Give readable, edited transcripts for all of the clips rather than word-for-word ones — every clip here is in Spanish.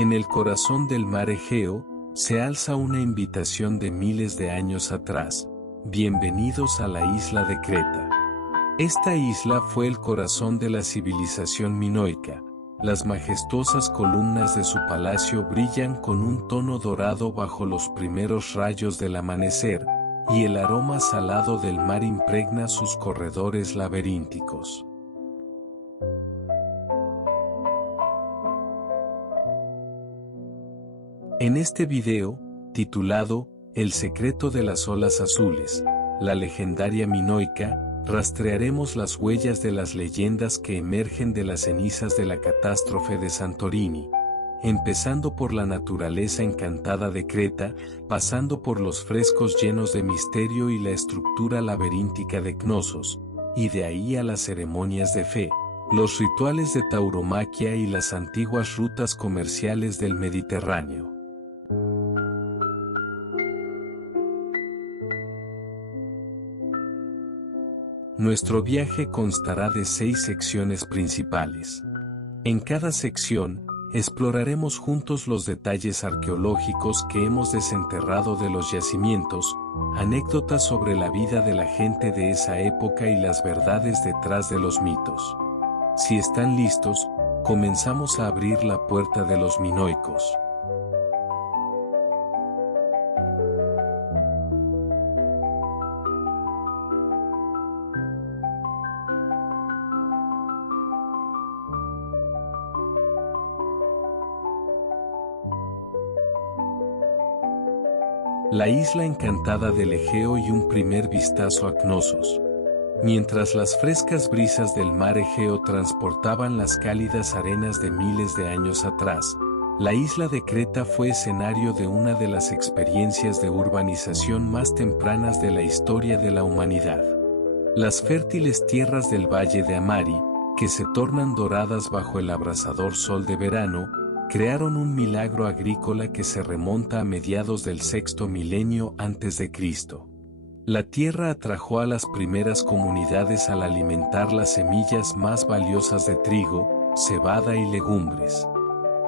En el corazón del mar Egeo, se alza una invitación de miles de años atrás. Bienvenidos a la isla de Creta. Esta isla fue el corazón de la civilización minoica. Las majestuosas columnas de su palacio brillan con un tono dorado bajo los primeros rayos del amanecer, y el aroma salado del mar impregna sus corredores laberínticos. En este video, titulado El secreto de las olas azules, la legendaria minoica, rastrearemos las huellas de las leyendas que emergen de las cenizas de la catástrofe de Santorini, empezando por la naturaleza encantada de Creta, pasando por los frescos llenos de misterio y la estructura laberíntica de Cnosos, y de ahí a las ceremonias de fe, los rituales de tauromaquia y las antiguas rutas comerciales del Mediterráneo. Nuestro viaje constará de 6 secciones principales. En cada sección, exploraremos juntos los detalles arqueológicos que hemos desenterrado de los yacimientos, anécdotas sobre la vida de la gente de esa época y las verdades detrás de los mitos. Si están listos, comenzamos a abrir la puerta de los minoicos. La isla encantada del Egeo y un primer vistazo a Cnosos. Mientras las frescas brisas del mar Egeo transportaban las cálidas arenas de miles de años atrás, la isla de Creta fue escenario de una de las experiencias de urbanización más tempranas de la historia de la humanidad. Las fértiles tierras del valle de Amari, que se tornan doradas bajo el abrasador sol de verano, crearon un milagro agrícola que se remonta a mediados del sexto milenio antes de Cristo. La tierra atrajo a las primeras comunidades al alimentar las semillas más valiosas de trigo, cebada y legumbres.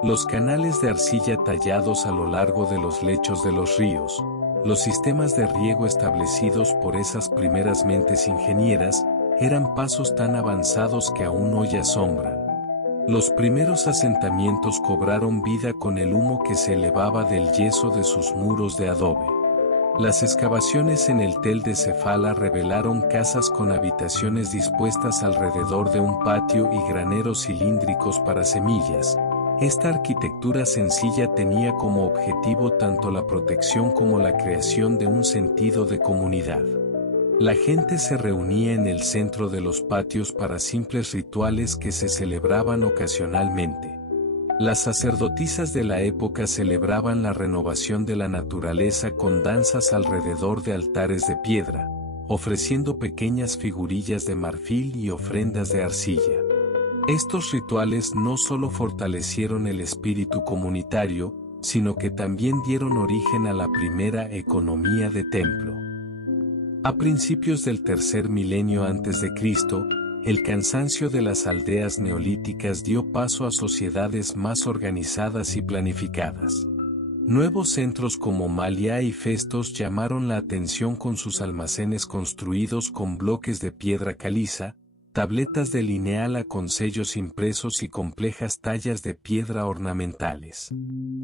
Los canales de arcilla tallados a lo largo de los lechos de los ríos, los sistemas de riego establecidos por esas primeras mentes ingenieras, eran pasos tan avanzados que aún hoy asombran. Los primeros asentamientos cobraron vida con el humo que se elevaba del yeso de sus muros de adobe. Las excavaciones en el Tel de Cefala revelaron casas con habitaciones dispuestas alrededor de un patio y graneros cilíndricos para semillas. Esta arquitectura sencilla tenía como objetivo tanto la protección como la creación de un sentido de comunidad. La gente se reunía en el centro de los patios para simples rituales que se celebraban ocasionalmente. Las sacerdotisas de la época celebraban la renovación de la naturaleza con danzas alrededor de altares de piedra, ofreciendo pequeñas figurillas de marfil y ofrendas de arcilla. Estos rituales no solo fortalecieron el espíritu comunitario, sino que también dieron origen a la primera economía de templo. A principios del tercer milenio antes de Cristo, el cansancio de las aldeas neolíticas dio paso a sociedades más organizadas y planificadas. Nuevos centros como Malia y Festos llamaron la atención con sus almacenes construidos con bloques de piedra caliza, tabletas de lineala con sellos impresos y complejas tallas de piedra ornamentales.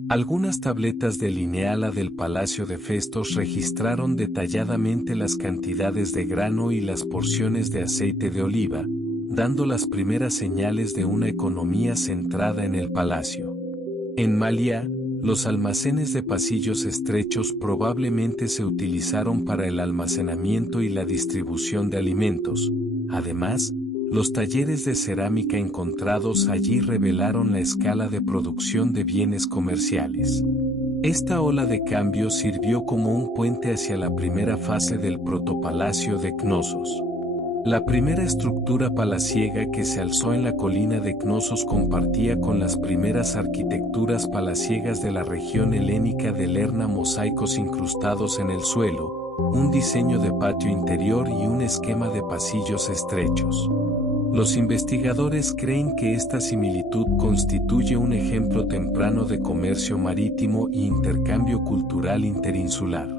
Algunas tabletas de lineala del Palacio de Festos registraron detalladamente las cantidades de grano y las porciones de aceite de oliva, dando las primeras señales de una economía centrada en el palacio. En Malia, los almacenes de pasillos estrechos probablemente se utilizaron para el almacenamiento y la distribución de alimentos. Además, los talleres de cerámica encontrados allí revelaron la escala de producción de bienes comerciales. Esta ola de cambio sirvió como un puente hacia la primera fase del protopalacio de Cnosos. La primera estructura palaciega que se alzó en la colina de Cnosos compartía con las primeras arquitecturas palaciegas de la región helénica de Lerna mosaicos incrustados en el suelo, un diseño de patio interior y un esquema de pasillos estrechos. Los investigadores creen que esta similitud constituye un ejemplo temprano de comercio marítimo e intercambio cultural interinsular.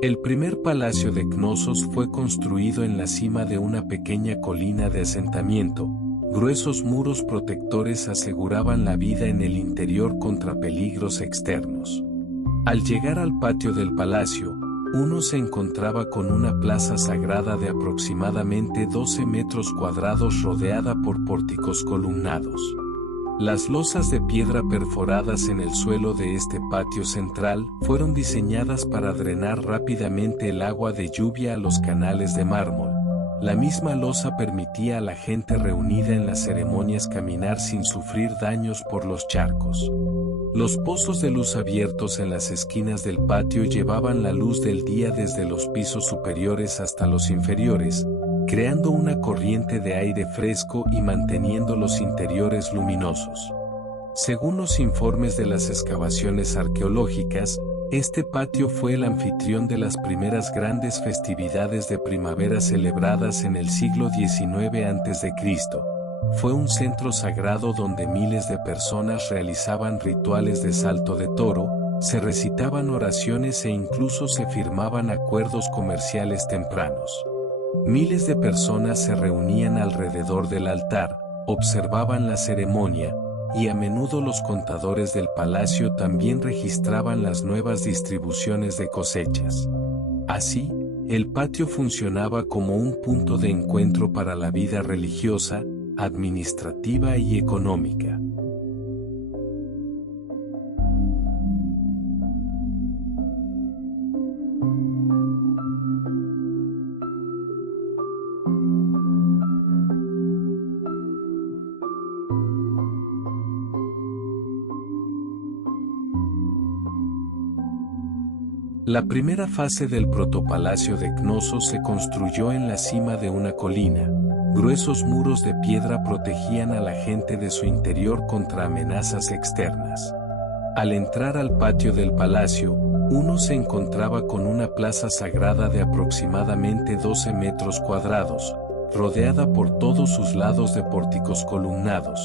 El primer palacio de Cnosos fue construido en la cima de una pequeña colina de asentamiento. Gruesos muros protectores aseguraban la vida en el interior contra peligros externos. Al llegar al patio del palacio, uno se encontraba con una plaza sagrada de aproximadamente 12 metros cuadrados rodeada por pórticos columnados. Las losas de piedra perforadas en el suelo de este patio central fueron diseñadas para drenar rápidamente el agua de lluvia a los canales de mármol. La misma losa permitía a la gente reunida en las ceremonias caminar sin sufrir daños por los charcos. Los pozos de luz abiertos en las esquinas del patio llevaban la luz del día desde los pisos superiores hasta los inferiores, creando una corriente de aire fresco y manteniendo los interiores luminosos. Según los informes de las excavaciones arqueológicas, este patio fue el anfitrión de las primeras grandes festividades de primavera celebradas en el siglo XIX a.C. Fue un centro sagrado donde miles de personas realizaban rituales de salto de toro, se recitaban oraciones e incluso se firmaban acuerdos comerciales tempranos. Miles de personas se reunían alrededor del altar, observaban la ceremonia, y a menudo los contadores del palacio también registraban las nuevas distribuciones de cosechas. Así, el patio funcionaba como un punto de encuentro para la vida religiosa, administrativa y económica. La primera fase del protopalacio de Cnosos se construyó en la cima de una colina. Gruesos muros de piedra protegían a la gente de su interior contra amenazas externas. Al entrar al patio del palacio, uno se encontraba con una plaza sagrada de aproximadamente 12 metros cuadrados, rodeada por todos sus lados de pórticos columnados.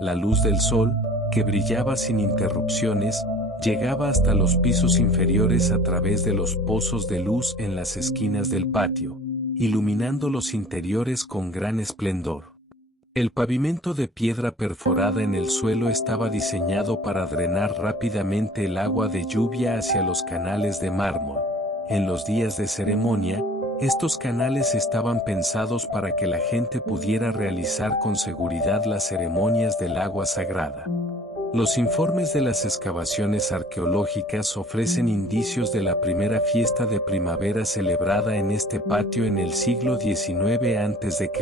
La luz del sol, que brillaba sin interrupciones, llegaba hasta los pisos inferiores a través de los pozos de luz en las esquinas del patio, iluminando los interiores con gran esplendor. El pavimento de piedra perforada en el suelo estaba diseñado para drenar rápidamente el agua de lluvia hacia los canales de mármol. En los días de ceremonia, estos canales estaban pensados para que la gente pudiera realizar con seguridad las ceremonias del agua sagrada. Los informes de las excavaciones arqueológicas ofrecen indicios de la primera fiesta de primavera celebrada en este patio en el siglo XIX a.C.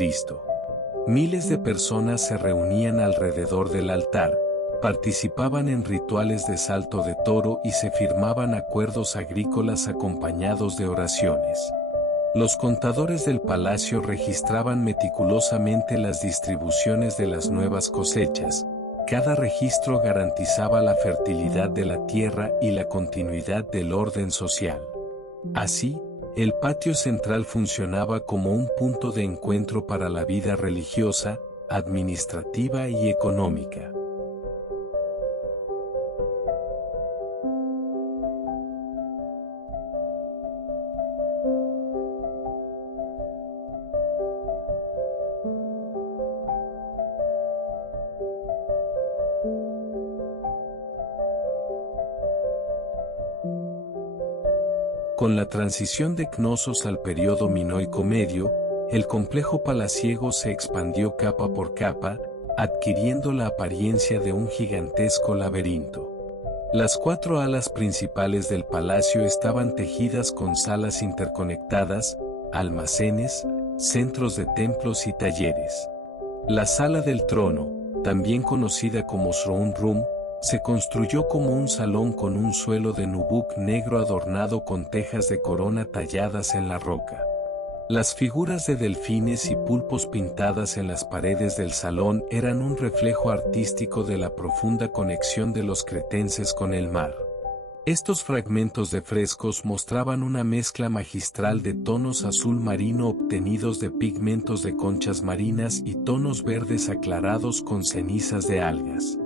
Miles de personas se reunían alrededor del altar, participaban en rituales de salto de toro y se firmaban acuerdos agrícolas acompañados de oraciones. Los contadores del palacio registraban meticulosamente las distribuciones de las nuevas cosechas. Cada registro garantizaba la fertilidad de la tierra y la continuidad del orden social. Así, el patio central funcionaba como un punto de encuentro para la vida religiosa, administrativa y económica. Con la transición de Cnosos al periodo minoico medio, el complejo palaciego se expandió capa por capa, adquiriendo la apariencia de un gigantesco laberinto. Las 4 alas principales del palacio estaban tejidas con salas interconectadas, almacenes, centros de templos y talleres. La sala del trono, también conocida como Throne Room, se construyó como un salón con un suelo de nubuk negro adornado con tejas de corona talladas en la roca. Las figuras de delfines y pulpos pintadas en las paredes del salón eran un reflejo artístico de la profunda conexión de los cretenses con el mar. Estos fragmentos de frescos mostraban una mezcla magistral de tonos azul marino obtenidos de pigmentos de conchas marinas y tonos verdes aclarados con cenizas de algas.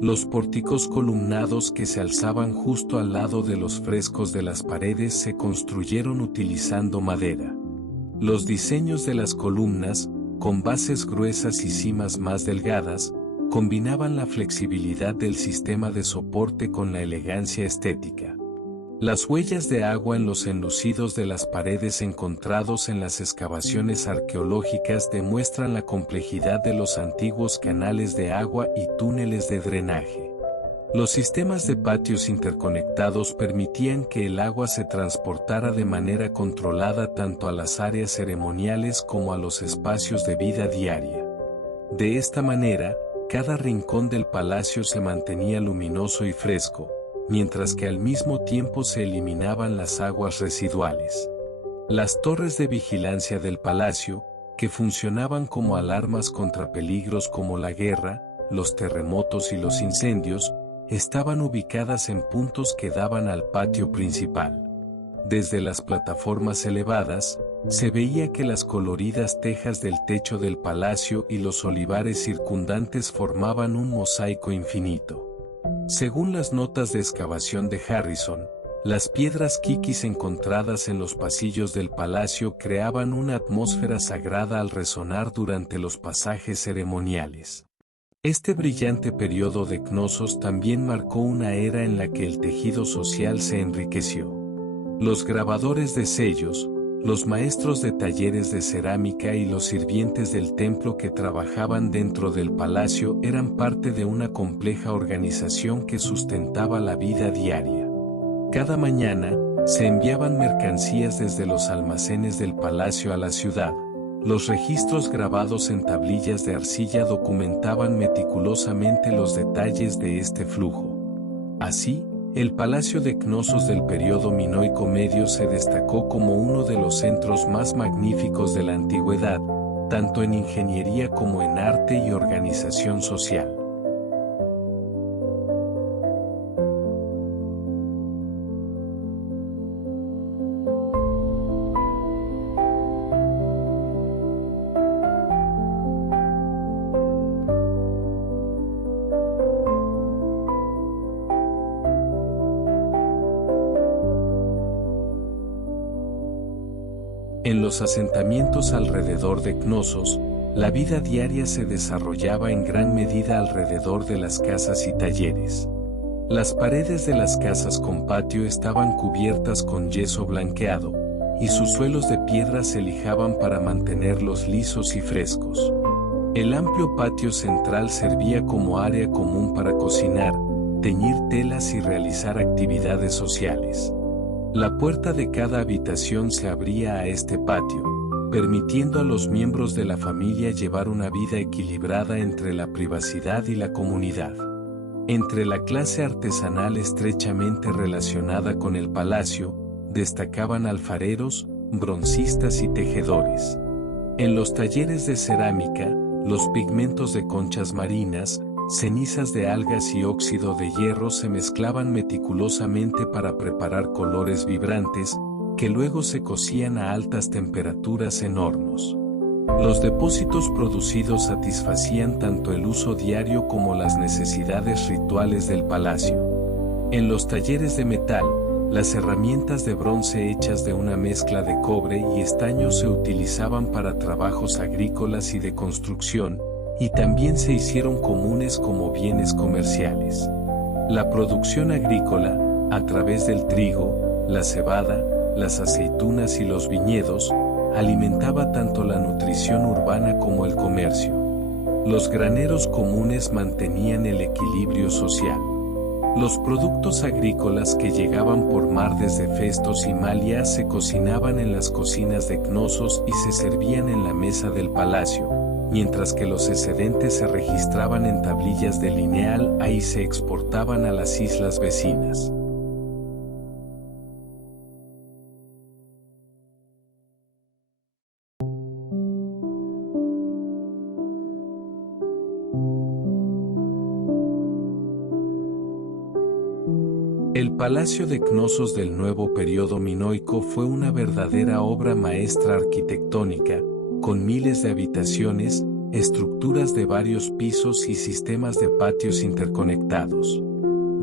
Los pórticos columnados que se alzaban justo al lado de los frescos de las paredes se construyeron utilizando madera. Los diseños de las columnas, con bases gruesas y cimas más delgadas, combinaban la flexibilidad del sistema de soporte con la elegancia estética. Las huellas de agua en los enlucidos de las paredes encontrados en las excavaciones arqueológicas demuestran la complejidad de los antiguos canales de agua y túneles de drenaje. Los sistemas de patios interconectados permitían que el agua se transportara de manera controlada tanto a las áreas ceremoniales como a los espacios de vida diaria. De esta manera, cada rincón del palacio se mantenía luminoso y fresco, mientras que al mismo tiempo se eliminaban las aguas residuales. Las torres de vigilancia del palacio, que funcionaban como alarmas contra peligros como la guerra, los terremotos y los incendios, estaban ubicadas en puntos que daban al patio principal. Desde las plataformas elevadas, se veía que las coloridas tejas del techo del palacio y los olivares circundantes formaban un mosaico infinito. Según las notas de excavación de Harrison, las piedras quiquis encontradas en los pasillos del palacio creaban una atmósfera sagrada al resonar durante los pasajes ceremoniales. Este brillante periodo de Cnosos también marcó una era en la que el tejido social se enriqueció. Los grabadores de sellos, los maestros de talleres de cerámica y los sirvientes del templo que trabajaban dentro del palacio eran parte de una compleja organización que sustentaba la vida diaria. Cada mañana, se enviaban mercancías desde los almacenes del palacio a la ciudad. Los registros grabados en tablillas de arcilla documentaban meticulosamente los detalles de este flujo. Así, el Palacio de Cnosos del período minoico medio se destacó como uno de los centros más magníficos de la antigüedad, tanto en ingeniería como en arte y organización social. En los asentamientos alrededor de Cnosos, la vida diaria se desarrollaba en gran medida alrededor de las casas y talleres. Las paredes de las casas con patio estaban cubiertas con yeso blanqueado, y sus suelos de piedra se lijaban para mantenerlos lisos y frescos. El amplio patio central servía como área común para cocinar, teñir telas y realizar actividades sociales. La puerta de cada habitación se abría a este patio, permitiendo a los miembros de la familia llevar una vida equilibrada entre la privacidad y la comunidad. Entre la clase artesanal estrechamente relacionada con el palacio, destacaban alfareros, broncistas y tejedores. En los talleres de cerámica, los pigmentos de conchas marinas, cenizas de algas y óxido de hierro se mezclaban meticulosamente para preparar colores vibrantes, que luego se cocían a altas temperaturas en hornos. Los depósitos producidos satisfacían tanto el uso diario como las necesidades rituales del palacio. En los talleres de metal, las herramientas de bronce hechas de una mezcla de cobre y estaño se utilizaban para trabajos agrícolas y de construcción, y también se hicieron comunes como bienes comerciales. La producción agrícola, a través del trigo, la cebada, las aceitunas y los viñedos, alimentaba tanto la nutrición urbana como el comercio. Los graneros comunes mantenían el equilibrio social. Los productos agrícolas que llegaban por mar desde Festos y Malia se cocinaban en las cocinas de Cnosos y se servían en la mesa del palacio, mientras que los excedentes se registraban en tablillas de lineal y se exportaban a las islas vecinas. El Palacio de Cnosos del nuevo periodo minoico fue una verdadera obra maestra arquitectónica, con miles de habitaciones, estructuras de varios pisos y sistemas de patios interconectados.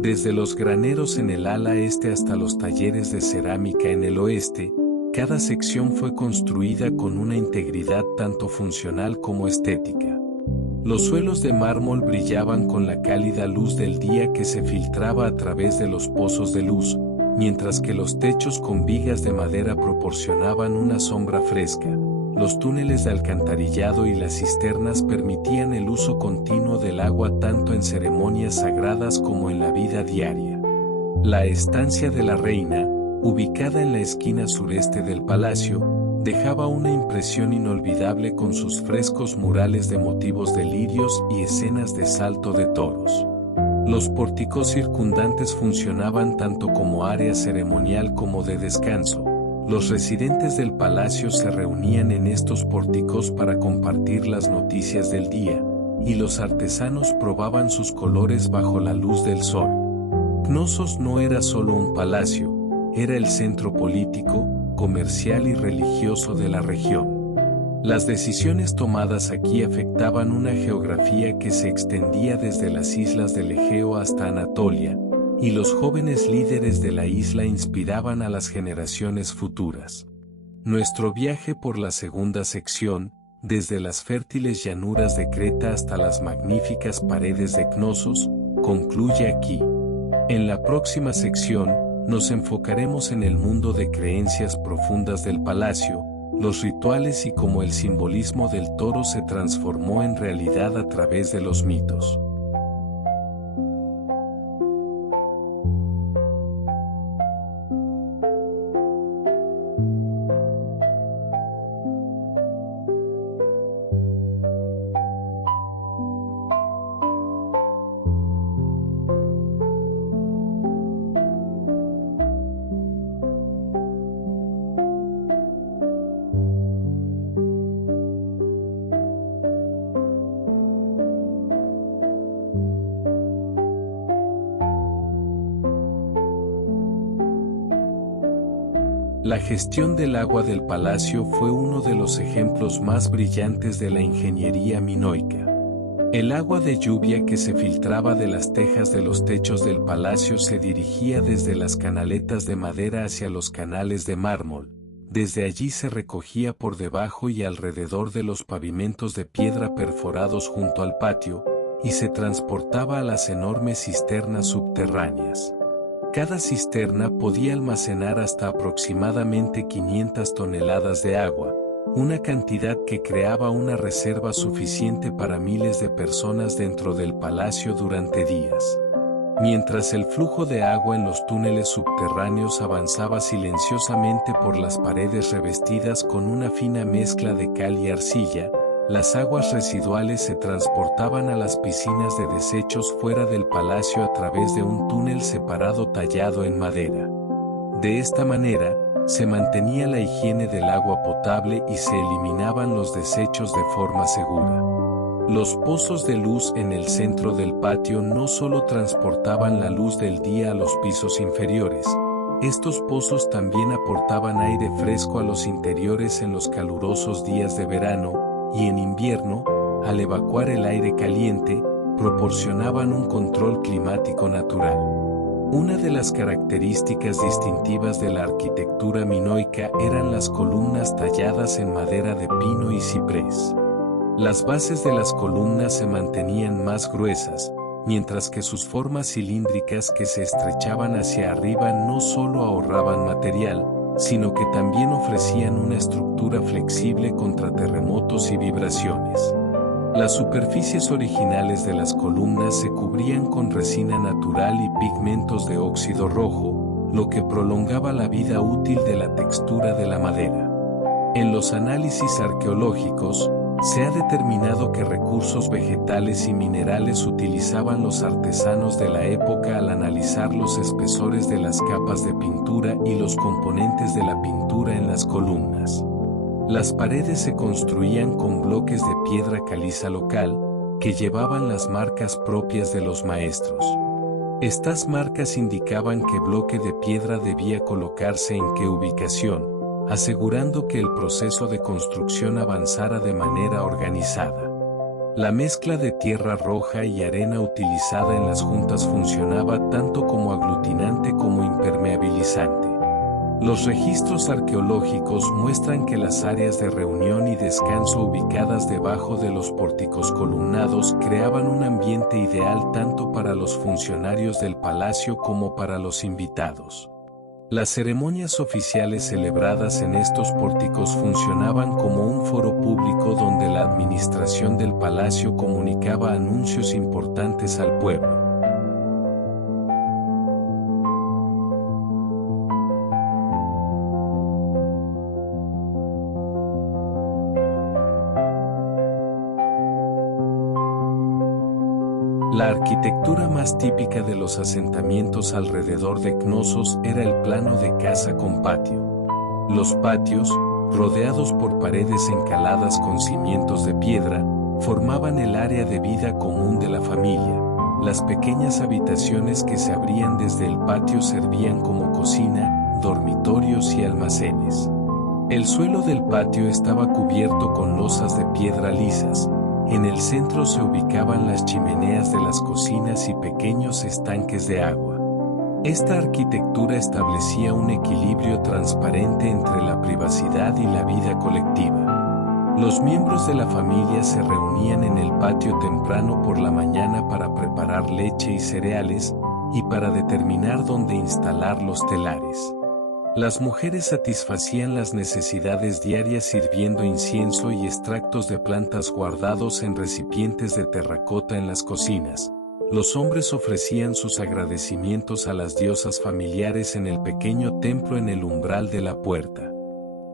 Desde los graneros en el ala este hasta los talleres de cerámica en el oeste, cada sección fue construida con una integridad tanto funcional como estética. Los suelos de mármol brillaban con la cálida luz del día que se filtraba a través de los pozos de luz, mientras que los techos con vigas de madera proporcionaban una sombra fresca. Los túneles de alcantarillado y las cisternas permitían el uso continuo del agua tanto en ceremonias sagradas como en la vida diaria. La estancia de la reina, ubicada en la esquina sureste del palacio, dejaba una impresión inolvidable con sus frescos murales de motivos de lirios y escenas de salto de toros. Los pórticos circundantes funcionaban tanto como área ceremonial como de descanso. Los residentes del palacio se reunían en estos pórticos para compartir las noticias del día, y los artesanos probaban sus colores bajo la luz del sol. Cnosos no era solo un palacio, era el centro político, comercial y religioso de la región. Las decisiones tomadas aquí afectaban una geografía que se extendía desde las islas del Egeo hasta Anatolia, y los jóvenes líderes de la isla inspiraban a las generaciones futuras. Nuestro viaje por la segunda sección, desde las fértiles llanuras de Creta hasta las magníficas paredes de Cnosos, concluye aquí. En la próxima sección, nos enfocaremos en el mundo de creencias profundas del palacio, los rituales y cómo el simbolismo del toro se transformó en realidad a través de los mitos. La gestión del agua del palacio fue uno de los ejemplos más brillantes de la ingeniería minoica. El agua de lluvia que se filtraba de las tejas de los techos del palacio se dirigía desde las canaletas de madera hacia los canales de mármol. Desde allí se recogía por debajo y alrededor de los pavimentos de piedra perforados junto al patio, y se transportaba a las enormes cisternas subterráneas. Cada cisterna podía almacenar hasta aproximadamente 500 toneladas de agua, una cantidad que creaba una reserva suficiente para miles de personas dentro del palacio durante días. Mientras el flujo de agua en los túneles subterráneos avanzaba silenciosamente por las paredes revestidas con una fina mezcla de cal y arcilla, las aguas residuales se transportaban a las piscinas de desechos fuera del palacio a través de un túnel separado tallado en madera. De esta manera, se mantenía la higiene del agua potable y se eliminaban los desechos de forma segura. Los pozos de luz en el centro del patio no solo transportaban la luz del día a los pisos inferiores, estos pozos también aportaban aire fresco a los interiores en los calurosos días de verano, y en invierno, al evacuar el aire caliente, proporcionaban un control climático natural. Una de las características distintivas de la arquitectura minoica eran las columnas talladas en madera de pino y ciprés. Las bases de las columnas se mantenían más gruesas, mientras que sus formas cilíndricas que se estrechaban hacia arriba no solo ahorraban material, sino que también ofrecían una estructura flexible contra terremotos y vibraciones. Las superficies originales de las columnas se cubrían con resina natural y pigmentos de óxido rojo, lo que prolongaba la vida útil de la textura de la madera. En los análisis arqueológicos, se ha determinado que recursos vegetales y minerales utilizaban los artesanos de la época al analizar los espesores de las capas de pintura y los componentes de la pintura en las columnas. Las paredes se construían con bloques de piedra caliza local, que llevaban las marcas propias de los maestros. Estas marcas indicaban qué bloque de piedra debía colocarse en qué ubicación, asegurando que el proceso de construcción avanzara de manera organizada. La mezcla de tierra roja y arena utilizada en las juntas funcionaba tanto como aglutinante como impermeabilizante. Los registros arqueológicos muestran que las áreas de reunión y descanso ubicadas debajo de los pórticos columnados creaban un ambiente ideal tanto para los funcionarios del palacio como para los invitados. Las ceremonias oficiales celebradas en estos pórticos funcionaban como un foro público donde la administración del palacio comunicaba anuncios importantes al pueblo. La arquitectura más típica de los asentamientos alrededor de Cnosos era el plano de casa con patio. Los patios, rodeados por paredes encaladas con cimientos de piedra, formaban el área de vida común de la familia. Las pequeñas habitaciones que se abrían desde el patio servían como cocina, dormitorios y almacenes. El suelo del patio estaba cubierto con losas de piedra lisas. En el centro se ubicaban las chimeneas de las cocinas y pequeños estanques de agua. Esta arquitectura establecía un equilibrio transparente entre la privacidad y la vida colectiva. Los miembros de la familia se reunían en el patio temprano por la mañana para preparar leche y cereales, y para determinar dónde instalar los telares. Las mujeres satisfacían las necesidades diarias sirviendo incienso y extractos de plantas guardados en recipientes de terracota en las cocinas. Los hombres ofrecían sus agradecimientos a las diosas familiares en el pequeño templo en el umbral de la puerta.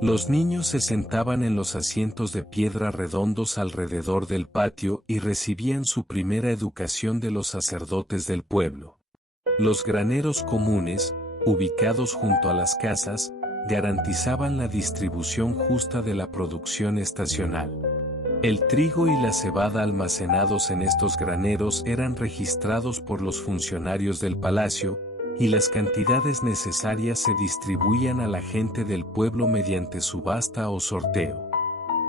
Los niños se sentaban en los asientos de piedra redondos alrededor del patio y recibían su primera educación de los sacerdotes del pueblo. Los graneros comunes, ubicados junto a las casas, garantizaban la distribución justa de la producción estacional. El trigo y la cebada almacenados en estos graneros eran registrados por los funcionarios del palacio, y las cantidades necesarias se distribuían a la gente del pueblo mediante subasta o sorteo.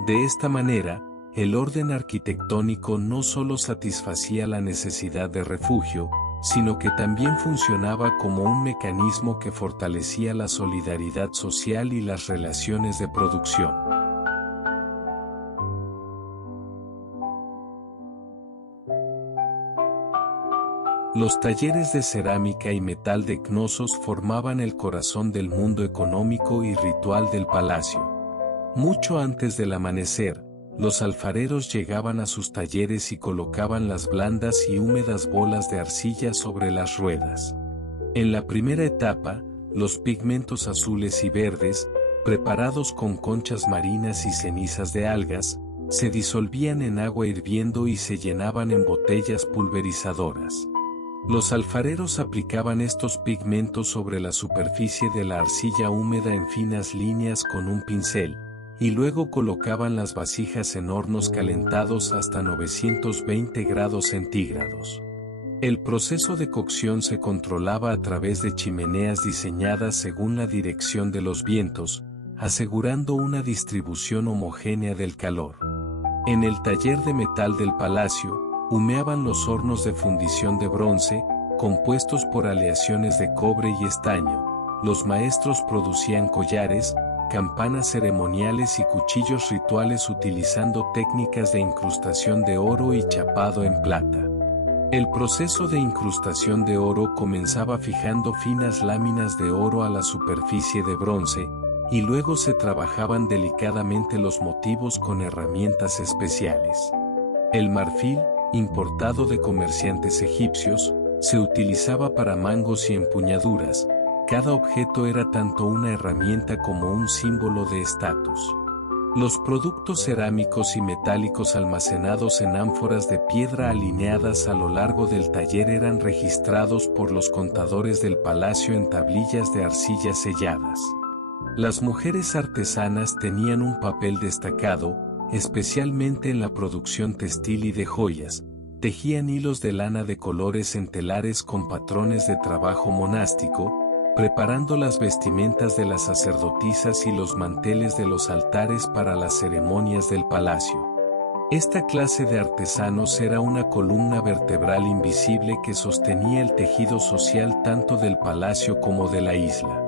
De esta manera, el orden arquitectónico no solo satisfacía la necesidad de refugio, sino que también funcionaba como un mecanismo que fortalecía la solidaridad social y las relaciones de producción. Los talleres de cerámica y metal de Cnosos formaban el corazón del mundo económico y ritual del palacio. Mucho antes del amanecer, los alfareros llegaban a sus talleres y colocaban las blandas y húmedas bolas de arcilla sobre las ruedas. En la primera etapa, los pigmentos azules y verdes, preparados con conchas marinas y cenizas de algas, se disolvían en agua hirviendo y se llenaban en botellas pulverizadoras. Los alfareros aplicaban estos pigmentos sobre la superficie de la arcilla húmeda en finas líneas con un pincel, y luego colocaban las vasijas en hornos calentados hasta 920 grados centígrados. El proceso de cocción se controlaba a través de chimeneas diseñadas según la dirección de los vientos, asegurando una distribución homogénea del calor. En el taller de metal del palacio, humeaban los hornos de fundición de bronce, compuestos por aleaciones de cobre y estaño. Los maestros producían collares, campanas ceremoniales y cuchillos rituales utilizando técnicas de incrustación de oro y chapado en plata. El proceso de incrustación de oro comenzaba fijando finas láminas de oro a la superficie de bronce, y luego se trabajaban delicadamente los motivos con herramientas especiales. El marfil, importado de comerciantes egipcios, se utilizaba para mangos y empuñaduras. Cada objeto era tanto una herramienta como un símbolo de estatus. Los productos cerámicos y metálicos almacenados en ánforas de piedra alineadas a lo largo del taller eran registrados por los contadores del palacio en tablillas de arcilla selladas. Las mujeres artesanas tenían un papel destacado, especialmente en la producción textil y de joyas, tejían hilos de lana de colores en telares con patrones de trabajo monástico, preparando las vestimentas de las sacerdotisas y los manteles de los altares para las ceremonias del palacio. Esta clase de artesanos era una columna vertebral invisible que sostenía el tejido social tanto del palacio como de la isla.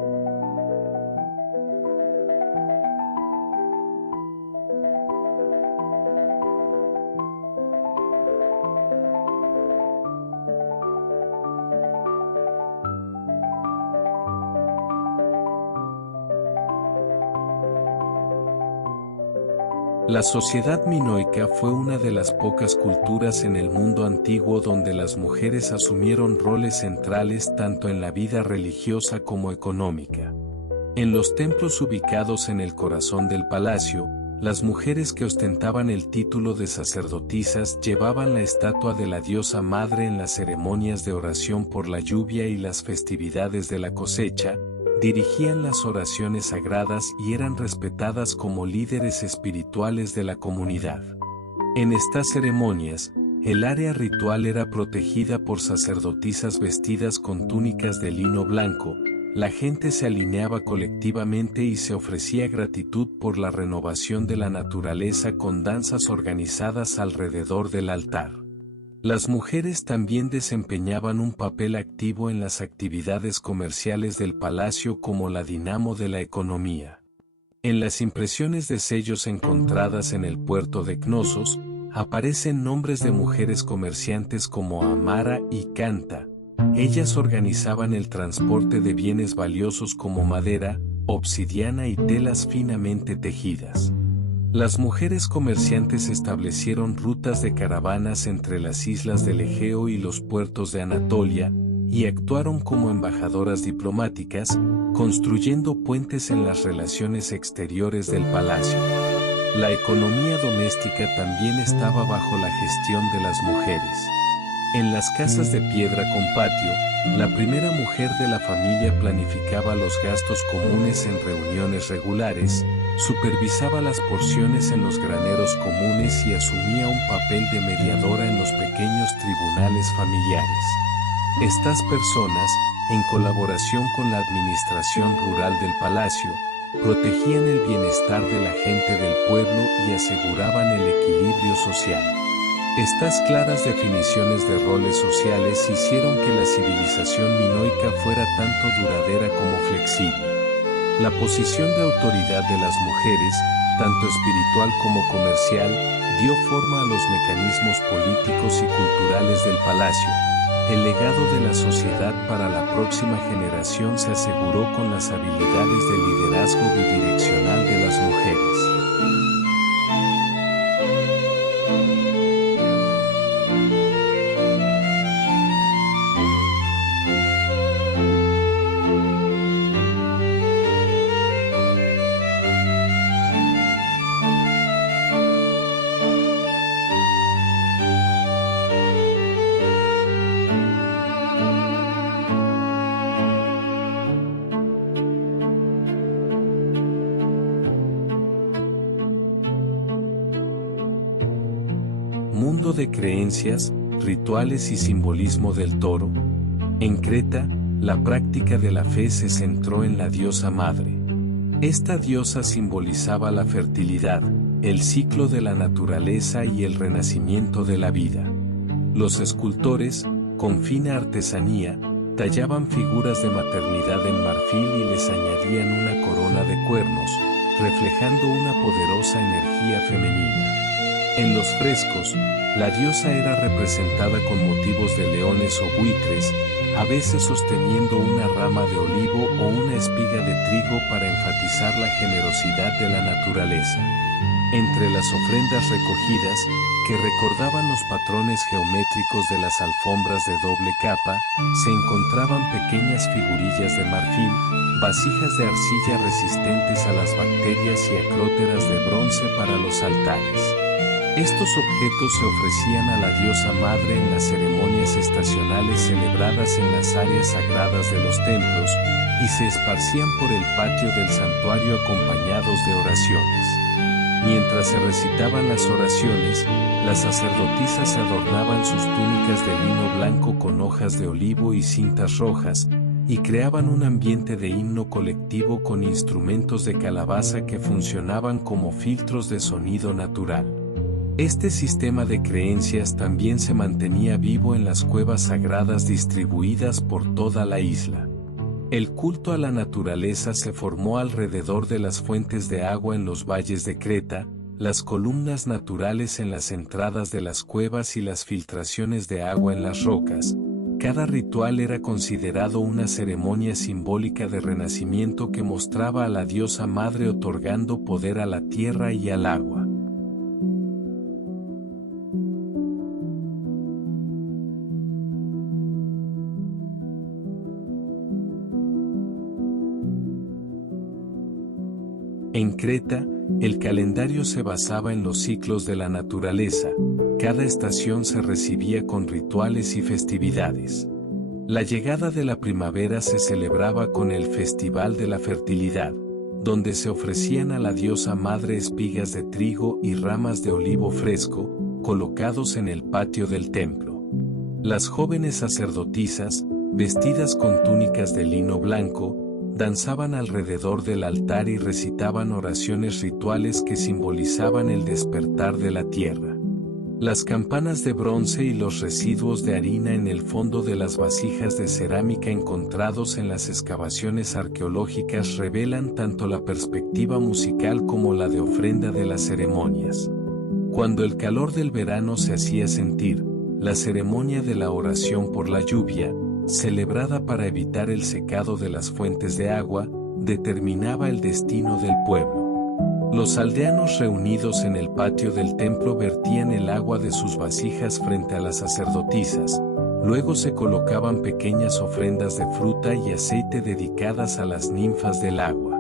La sociedad minoica fue una de las pocas culturas en el mundo antiguo donde las mujeres asumieron roles centrales tanto en la vida religiosa como económica. En los templos ubicados en el corazón del palacio, las mujeres que ostentaban el título de sacerdotisas llevaban la estatua de la diosa madre en las ceremonias de oración por la lluvia y las festividades de la cosecha, dirigían las oraciones sagradas y eran respetadas como líderes espirituales de la comunidad. En estas ceremonias, el área ritual era protegida por sacerdotisas vestidas con túnicas de lino blanco, la gente se alineaba colectivamente y se ofrecía gratitud por la renovación de la naturaleza con danzas organizadas alrededor del altar. Las mujeres también desempeñaban un papel activo en las actividades comerciales del palacio como la dinamo de la economía. En las impresiones de sellos encontradas en el puerto de Cnosos, aparecen nombres de mujeres comerciantes como Amara y Canta. Ellas organizaban el transporte de bienes valiosos como madera, obsidiana y telas finamente tejidas. Las mujeres comerciantes establecieron rutas de caravanas entre las islas del Egeo y los puertos de Anatolia, y actuaron como embajadoras diplomáticas, construyendo puentes en las relaciones exteriores del palacio. La economía doméstica también estaba bajo la gestión de las mujeres. En las casas de piedra con patio, la primera mujer de la familia planificaba los gastos comunes en reuniones regulares, supervisaba las porciones en los graneros comunes y asumía un papel de mediadora en los pequeños tribunales familiares. Estas personas, en colaboración con la administración rural del palacio, protegían el bienestar de la gente del pueblo y aseguraban el equilibrio social. Estas claras definiciones de roles sociales hicieron que la civilización minoica fuera tanto duradera como flexible. La posición de autoridad de las mujeres, tanto espiritual como comercial, dio forma a los mecanismos políticos y culturales del palacio. El legado de la sociedad para la próxima generación se aseguró con las habilidades de liderazgo bidireccional de las mujeres. Mundo de creencias, rituales y simbolismo del toro. En Creta, la práctica de la fe se centró en la diosa madre. Esta diosa simbolizaba la fertilidad, el ciclo de la naturaleza y el renacimiento de la vida. Los escultores, con fina artesanía, tallaban figuras de maternidad en marfil y les añadían una corona de cuernos, reflejando una poderosa energía femenina. En los frescos, la diosa era representada con motivos de leones o buitres, a veces sosteniendo una rama de olivo o una espiga de trigo para enfatizar la generosidad de la naturaleza. Entre las ofrendas recogidas, que recordaban los patrones geométricos de las alfombras de doble capa, se encontraban pequeñas figurillas de marfil, vasijas de arcilla resistentes a las bacterias y acróteras de bronce para los altares. Estos objetos se ofrecían a la diosa madre en las ceremonias estacionales celebradas en las áreas sagradas de los templos, y se esparcían por el patio del santuario acompañados de oraciones. Mientras se recitaban las oraciones, las sacerdotisas se adornaban sus túnicas de lino blanco con hojas de olivo y cintas rojas, y creaban un ambiente de himno colectivo con instrumentos de calabaza que funcionaban como filtros de sonido natural. Este sistema de creencias también se mantenía vivo en las cuevas sagradas distribuidas por toda la isla. El culto a la naturaleza se formó alrededor de las fuentes de agua en los valles de Creta, las columnas naturales en las entradas de las cuevas y las filtraciones de agua en las rocas. Cada ritual era considerado una ceremonia simbólica de renacimiento que mostraba a la diosa madre otorgando poder a la tierra y al agua. En Creta, el calendario se basaba en los ciclos de la naturaleza. Cada estación se recibía con rituales y festividades. La llegada de la primavera se celebraba con el Festival de la Fertilidad, donde se ofrecían a la diosa madre espigas de trigo y ramas de olivo fresco, colocados en el patio del templo. Las jóvenes sacerdotisas, vestidas con túnicas de lino blanco, danzaban alrededor del altar y recitaban oraciones rituales que simbolizaban el despertar de la tierra. Las campanas de bronce y los residuos de harina en el fondo de las vasijas de cerámica encontrados en las excavaciones arqueológicas revelan tanto la perspectiva musical como la de ofrenda de las ceremonias. Cuando el calor del verano se hacía sentir, la ceremonia de la oración por la lluvia, celebrada para evitar el secado de las fuentes de agua, determinaba el destino del pueblo. Los aldeanos reunidos en el patio del templo vertían el agua de sus vasijas frente a las sacerdotisas, luego se colocaban pequeñas ofrendas de fruta y aceite dedicadas a las ninfas del agua.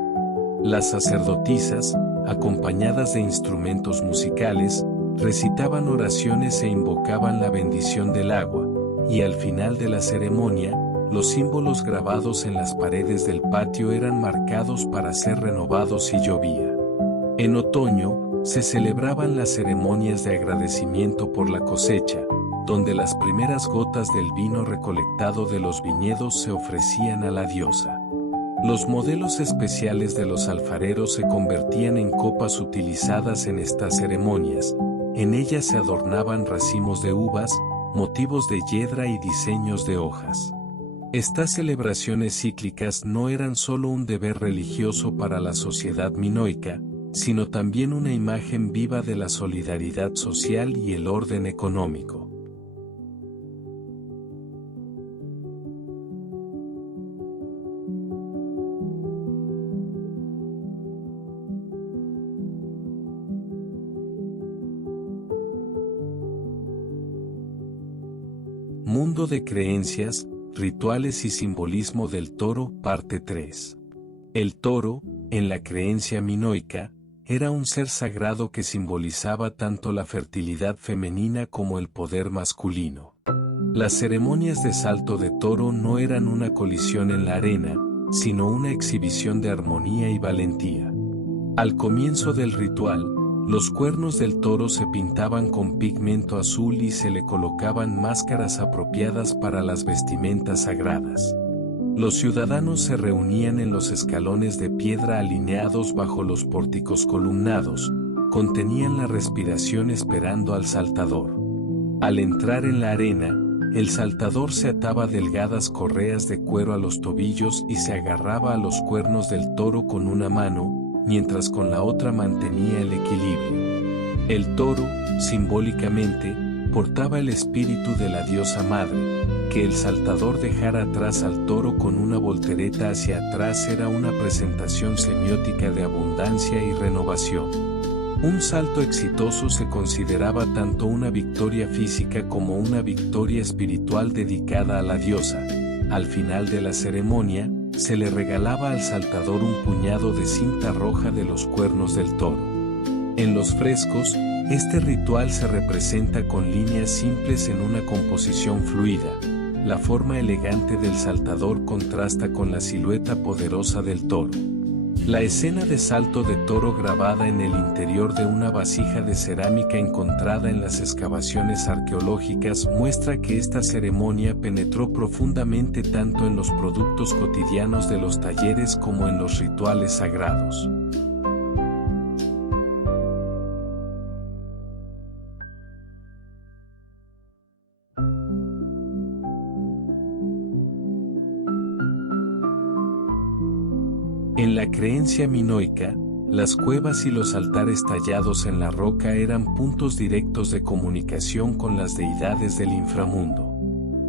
Las sacerdotisas, acompañadas de instrumentos musicales, recitaban oraciones e invocaban la bendición del agua, y al final de la ceremonia, los símbolos grabados en las paredes del patio eran marcados para ser renovados si llovía. En otoño, se celebraban las ceremonias de agradecimiento por la cosecha, donde las primeras gotas del vino recolectado de los viñedos se ofrecían a la diosa. Los modelos especiales de los alfareros se convertían en copas utilizadas en estas ceremonias. En ellas se adornaban racimos de uvas, motivos de hiedra y diseños de hojas. Estas celebraciones cíclicas no eran solo un deber religioso para la sociedad minoica, sino también una imagen viva de la solidaridad social y el orden económico. Mundo de creencias, rituales y simbolismo del toro, parte 3. El toro, en la creencia minoica, era un ser sagrado que simbolizaba tanto la fertilidad femenina como el poder masculino. Las ceremonias de salto de toro no eran una colisión en la arena, sino una exhibición de armonía y valentía. Al comienzo del ritual, los cuernos del toro se pintaban con pigmento azul y se le colocaban máscaras apropiadas para las vestimentas sagradas. Los ciudadanos se reunían en los escalones de piedra alineados bajo los pórticos columnados, contenían la respiración esperando al saltador. Al entrar en la arena, el saltador se ataba delgadas correas de cuero a los tobillos y se agarraba a los cuernos del toro con una mano, mientras con la otra mantenía el equilibrio. El toro, simbólicamente, portaba el espíritu de la diosa madre. Que el saltador dejara atrás al toro con una voltereta hacia atrás era una presentación semiótica de abundancia y renovación. Un salto exitoso se consideraba tanto una victoria física como una victoria espiritual dedicada a la diosa. Al final de la ceremonia, se le regalaba al saltador un puñado de cinta roja de los cuernos del toro. En los frescos, este ritual se representa con líneas simples en una composición fluida. La forma elegante del saltador contrasta con la silueta poderosa del toro. La escena de salto de toro grabada en el interior de una vasija de cerámica encontrada en las excavaciones arqueológicas muestra que esta ceremonia penetró profundamente tanto en los productos cotidianos de los talleres como en los rituales sagrados. En la creencia minoica, las cuevas y los altares tallados en la roca eran puntos directos de comunicación con las deidades del inframundo.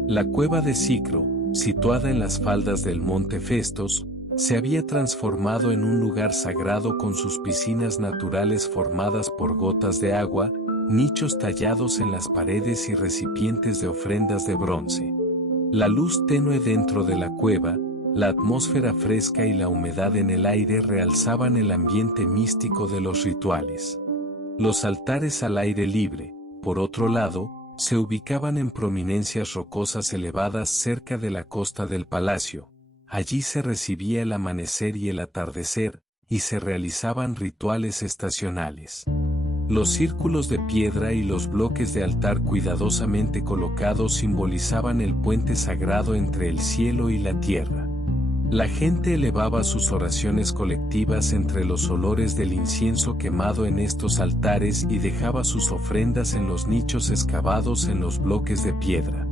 La cueva de Cicro, situada en las faldas del monte Festos, se había transformado en un lugar sagrado con sus piscinas naturales formadas por gotas de agua, nichos tallados en las paredes y recipientes de ofrendas de bronce. La luz tenue dentro de la cueva, la atmósfera fresca y la humedad en el aire realzaban el ambiente místico de los rituales. Los altares al aire libre, por otro lado, se ubicaban en prominencias rocosas elevadas cerca de la costa del palacio. Allí se recibía el amanecer y el atardecer, y se realizaban rituales estacionales. Los círculos de piedra y los bloques de altar cuidadosamente colocados simbolizaban el puente sagrado entre el cielo y la tierra. La gente elevaba sus oraciones colectivas entre los olores del incienso quemado en estos altares y dejaba sus ofrendas en los nichos excavados en los bloques de piedra.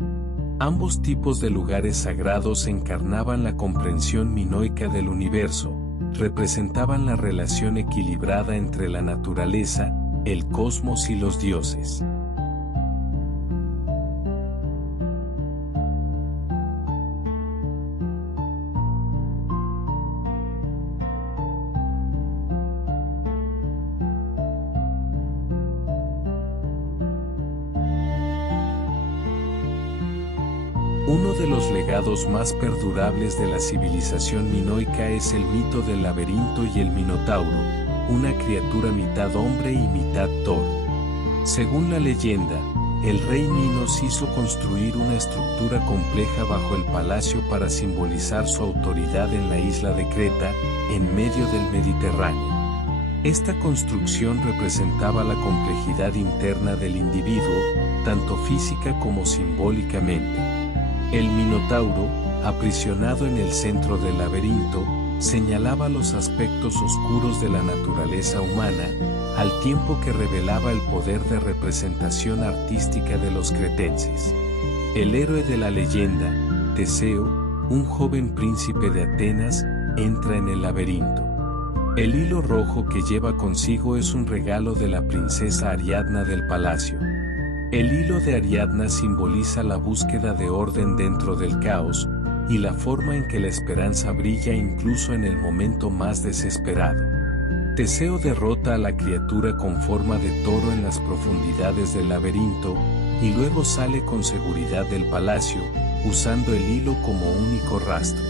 Ambos tipos de lugares sagrados encarnaban la comprensión minoica del universo, representaban la relación equilibrada entre la naturaleza, el cosmos y los dioses. Uno de los legados más perdurables de la civilización minoica es el mito del laberinto y el Minotauro, una criatura mitad hombre y mitad toro. Según la leyenda, el rey Minos hizo construir una estructura compleja bajo el palacio para simbolizar su autoridad en la isla de Creta, en medio del Mediterráneo. Esta construcción representaba la complejidad interna del individuo, tanto física como simbólicamente. El Minotauro, aprisionado en el centro del laberinto, señalaba los aspectos oscuros de la naturaleza humana, al tiempo que revelaba el poder de representación artística de los cretenses. El héroe de la leyenda, Teseo, un joven príncipe de Atenas, entra en el laberinto. El hilo rojo que lleva consigo es un regalo de la princesa Ariadna del palacio. El hilo de Ariadna simboliza la búsqueda de orden dentro del caos, y la forma en que la esperanza brilla incluso en el momento más desesperado. Teseo derrota a la criatura con forma de toro en las profundidades del laberinto, y luego sale con seguridad del palacio, usando el hilo como único rastro.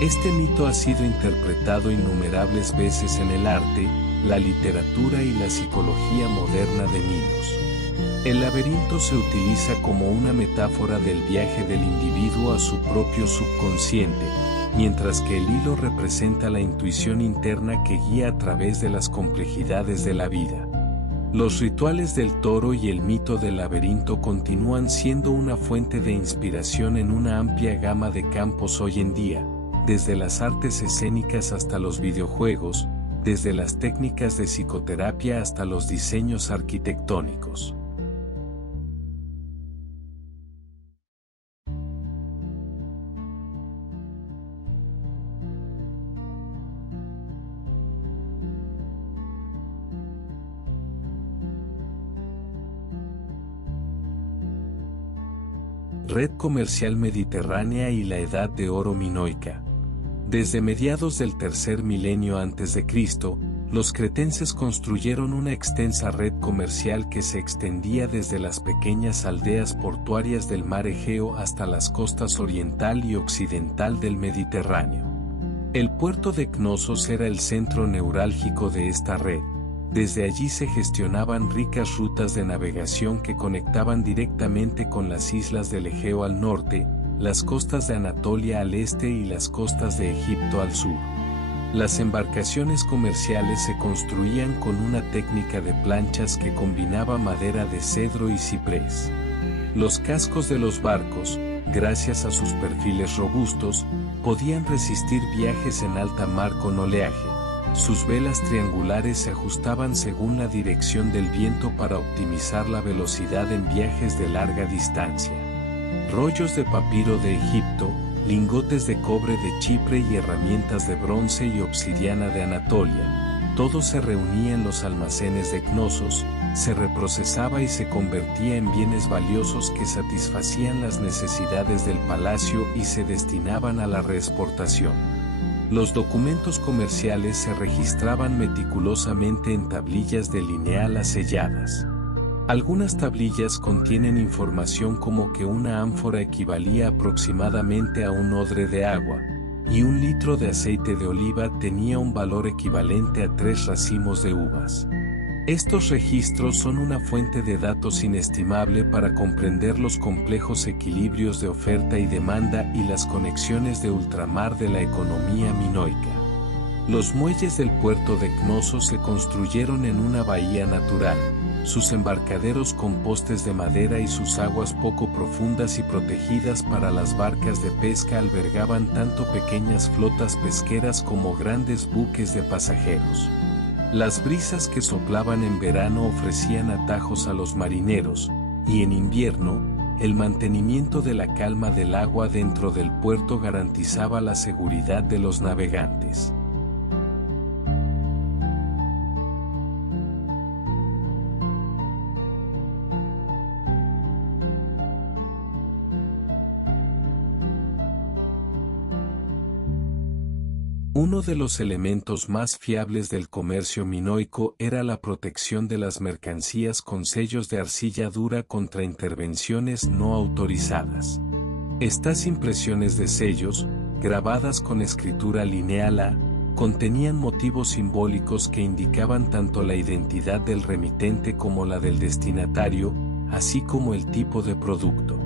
Este mito ha sido interpretado innumerables veces en el arte, la literatura y la psicología moderna de Minos. El laberinto se utiliza como una metáfora del viaje del individuo a su propio subconsciente, mientras que el hilo representa la intuición interna que guía a través de las complejidades de la vida. Los rituales del toro y el mito del laberinto continúan siendo una fuente de inspiración en una amplia gama de campos hoy en día, desde las artes escénicas hasta los videojuegos, desde las técnicas de psicoterapia hasta los diseños arquitectónicos. Red comercial mediterránea y la Edad de Oro minoica. Desde mediados del tercer milenio a.C., los cretenses construyeron una extensa red comercial que se extendía desde las pequeñas aldeas portuarias del mar Egeo hasta las costas oriental y occidental del Mediterráneo. El puerto de Cnosos era el centro neurálgico de esta red. Desde allí se gestionaban ricas rutas de navegación que conectaban directamente con las islas del Egeo al norte, las costas de Anatolia al este y las costas de Egipto al sur. Las embarcaciones comerciales se construían con una técnica de planchas que combinaba madera de cedro y ciprés. Los cascos de los barcos, gracias a sus perfiles robustos, podían resistir viajes en alta mar con oleaje. Sus velas triangulares se ajustaban según la dirección del viento para optimizar la velocidad en viajes de larga distancia. Rollos de papiro de Egipto, lingotes de cobre de Chipre y herramientas de bronce y obsidiana de Anatolia, todo se reunía en los almacenes de Cnosos, se reprocesaba y se convertía en bienes valiosos que satisfacían las necesidades del palacio y se destinaban a la reexportación. Los documentos comerciales se registraban meticulosamente en tablillas de lineal selladas. Algunas tablillas contienen información como que una ánfora equivalía aproximadamente a un odre de agua, y un litro de aceite de oliva tenía un valor equivalente a 3 racimos de uvas. Estos registros son una fuente de datos inestimable para comprender los complejos equilibrios de oferta y demanda y las conexiones de ultramar de la economía minoica. Los muelles del puerto de Cnosos se construyeron en una bahía natural, sus embarcaderos con postes de madera y sus aguas poco profundas y protegidas para las barcas de pesca albergaban tanto pequeñas flotas pesqueras como grandes buques de pasajeros. Las brisas que soplaban en verano ofrecían atajos a los marineros, y en invierno, el mantenimiento de la calma del agua dentro del puerto garantizaba la seguridad de los navegantes. Uno de los elementos más fiables del comercio minoico era la protección de las mercancías con sellos de arcilla dura contra intervenciones no autorizadas. Estas impresiones de sellos, grabadas con escritura lineal, contenían motivos simbólicos que indicaban tanto la identidad del remitente como la del destinatario, así como el tipo de producto.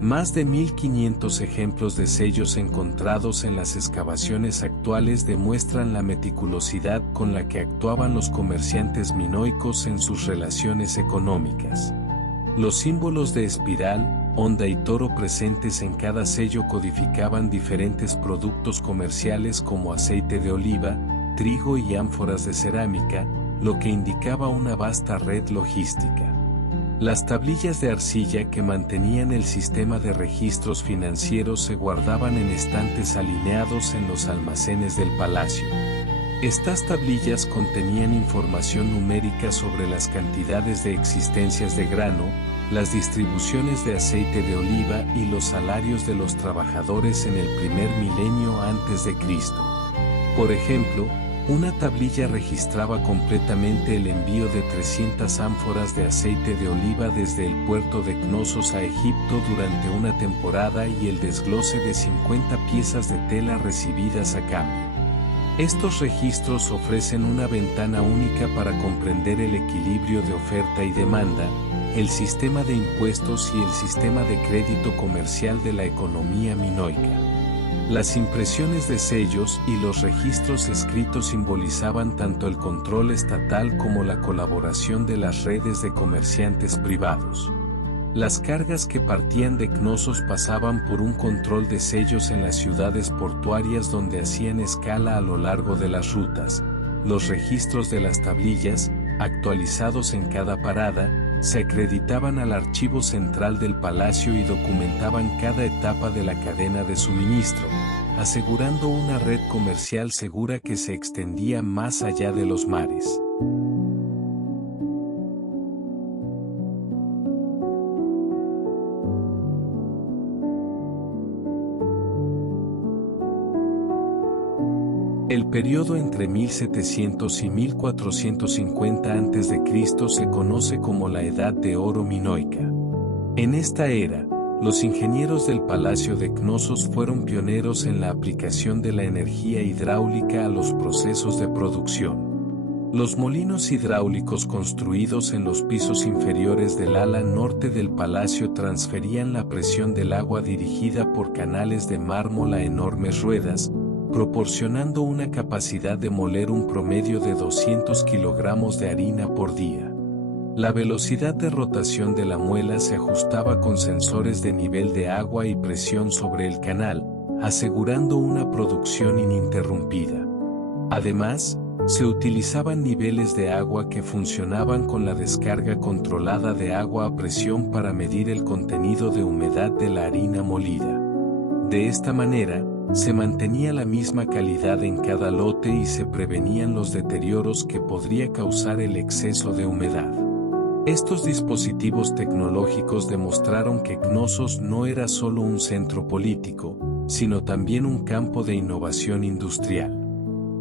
Más de 1500 ejemplos de sellos encontrados en las excavaciones actuales demuestran la meticulosidad con la que actuaban los comerciantes minoicos en sus relaciones económicas. Los símbolos de espiral, onda y toro presentes en cada sello codificaban diferentes productos comerciales como aceite de oliva, trigo y ánforas de cerámica, lo que indicaba una vasta red logística. Las tablillas de arcilla que mantenían el sistema de registros financieros se guardaban en estantes alineados en los almacenes del palacio. Estas tablillas contenían información numérica sobre las cantidades de existencias de grano, las distribuciones de aceite de oliva y los salarios de los trabajadores en el primer milenio antes de Cristo. Por ejemplo, una tablilla registraba completamente el envío de 300 ánforas de aceite de oliva desde el puerto de Cnosos a Egipto durante una temporada y el desglose de 50 piezas de tela recibidas a cambio. Estos registros ofrecen una ventana única para comprender el equilibrio de oferta y demanda, el sistema de impuestos y el sistema de crédito comercial de la economía minoica. Las impresiones de sellos y los registros escritos simbolizaban tanto el control estatal como la colaboración de las redes de comerciantes privados. Las cargas que partían de Cnosos pasaban por un control de sellos en las ciudades portuarias donde hacían escala a lo largo de las rutas. Los registros de las tablillas, actualizados en cada parada, se acreditaban al archivo central del palacio y documentaban cada etapa de la cadena de suministro, asegurando una red comercial segura que se extendía más allá de los mares. El periodo entre 1700 y 1450 a.C. se conoce como la Edad de Oro minoica. En esta era, los ingenieros del Palacio de Cnosos fueron pioneros en la aplicación de la energía hidráulica a los procesos de producción. Los molinos hidráulicos construidos en los pisos inferiores del ala norte del palacio transferían la presión del agua dirigida por canales de mármol a enormes ruedas, proporcionando una capacidad de moler un promedio de 200 kilogramos de harina por día. La velocidad de rotación de la muela se ajustaba con sensores de nivel de agua y presión sobre el canal, asegurando una producción ininterrumpida. Además, se utilizaban niveles de agua que funcionaban con la descarga controlada de agua a presión para medir el contenido de humedad de la harina molida. De esta manera, se mantenía la misma calidad en cada lote y se prevenían los deterioros que podría causar el exceso de humedad. Estos dispositivos tecnológicos demostraron que Knossos no era solo un centro político, sino también un campo de innovación industrial.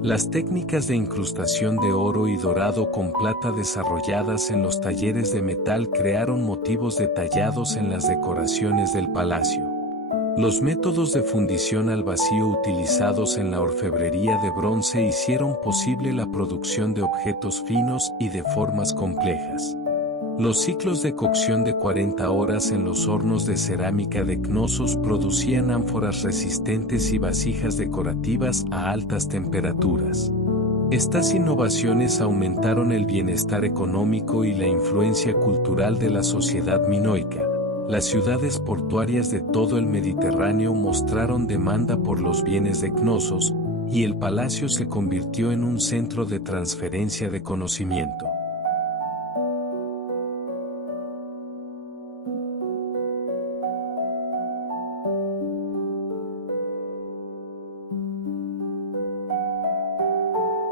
Las técnicas de incrustación de oro y dorado con plata desarrolladas en los talleres de metal crearon motivos detallados en las decoraciones del palacio. Los métodos de fundición al vacío utilizados en la orfebrería de bronce hicieron posible la producción de objetos finos y de formas complejas. Los ciclos de cocción de 40 horas en los hornos de cerámica de Knossos producían ánforas resistentes y vasijas decorativas a altas temperaturas. Estas innovaciones aumentaron el bienestar económico y la influencia cultural de la sociedad minoica. Las ciudades portuarias de todo el Mediterráneo mostraron demanda por los bienes de Knossos, y el palacio se convirtió en un centro de transferencia de conocimiento.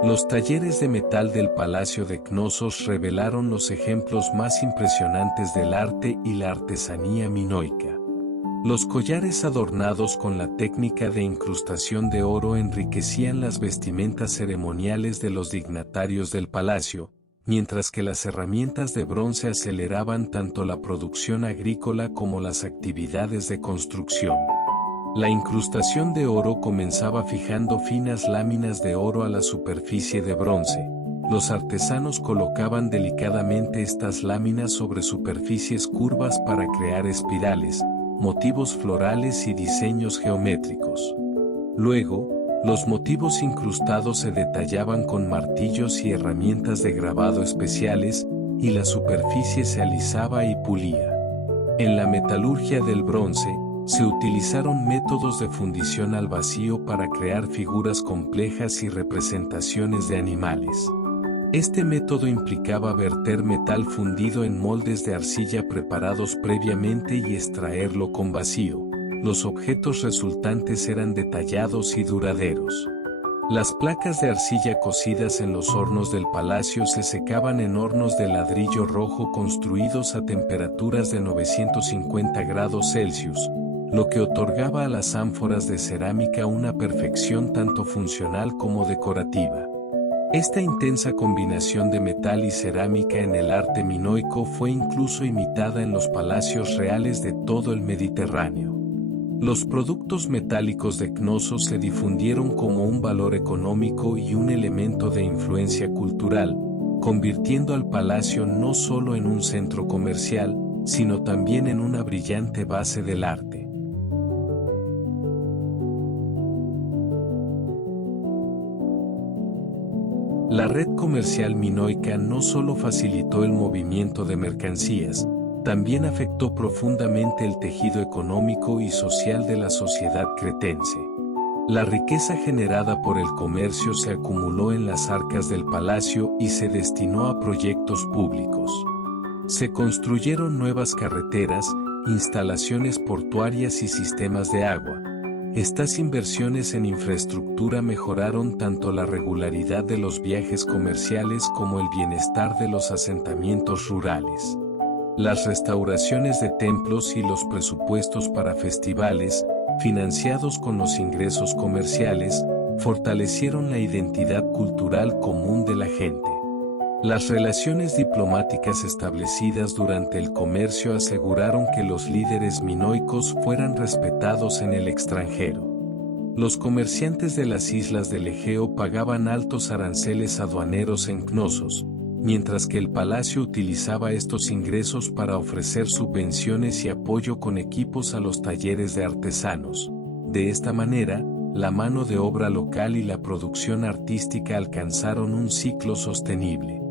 Los talleres de metal del Palacio de Knossos revelaron los ejemplos más impresionantes del arte y la artesanía minoica. Los collares adornados con la técnica de incrustación de oro enriquecían las vestimentas ceremoniales de los dignatarios del palacio, mientras que las herramientas de bronce aceleraban tanto la producción agrícola como las actividades de construcción. La incrustación de oro comenzaba fijando finas láminas de oro a la superficie de bronce. Los artesanos colocaban delicadamente estas láminas sobre superficies curvas para crear espirales, motivos florales y diseños geométricos. Luego, los motivos incrustados se detallaban con martillos y herramientas de grabado especiales, y la superficie se alisaba y pulía. En la metalurgia del bronce, se utilizaron métodos de fundición al vacío para crear figuras complejas y representaciones de animales. Este método implicaba verter metal fundido en moldes de arcilla preparados previamente y extraerlo con vacío. Los objetos resultantes eran detallados y duraderos. Las placas de arcilla cocidas en los hornos del palacio se secaban en hornos de ladrillo rojo construidos a temperaturas de 950 grados Celsius, lo que otorgaba a las ánforas de cerámica una perfección tanto funcional como decorativa. Esta intensa combinación de metal y cerámica en el arte minoico fue incluso imitada en los palacios reales de todo el Mediterráneo. Los productos metálicos de Knossos se difundieron como un valor económico y un elemento de influencia cultural, convirtiendo al palacio no solo en un centro comercial, sino también en una brillante base del arte. La red comercial minoica no solo facilitó el movimiento de mercancías, también afectó profundamente el tejido económico y social de la sociedad cretense. La riqueza generada por el comercio se acumuló en las arcas del palacio y se destinó a proyectos públicos. Se construyeron nuevas carreteras, instalaciones portuarias y sistemas de agua. Estas inversiones en infraestructura mejoraron tanto la regularidad de los viajes comerciales como el bienestar de los asentamientos rurales. Las restauraciones de templos y los presupuestos para festivales, financiados con los ingresos comerciales, fortalecieron la identidad cultural común de la gente. Las relaciones diplomáticas establecidas durante el comercio aseguraron que los líderes minoicos fueran respetados en el extranjero. Los comerciantes de las islas del Egeo pagaban altos aranceles aduaneros en Knossos, mientras que el palacio utilizaba estos ingresos para ofrecer subvenciones y apoyo con equipos a los talleres de artesanos. De esta manera, la mano de obra local y la producción artística alcanzaron un ciclo sostenible.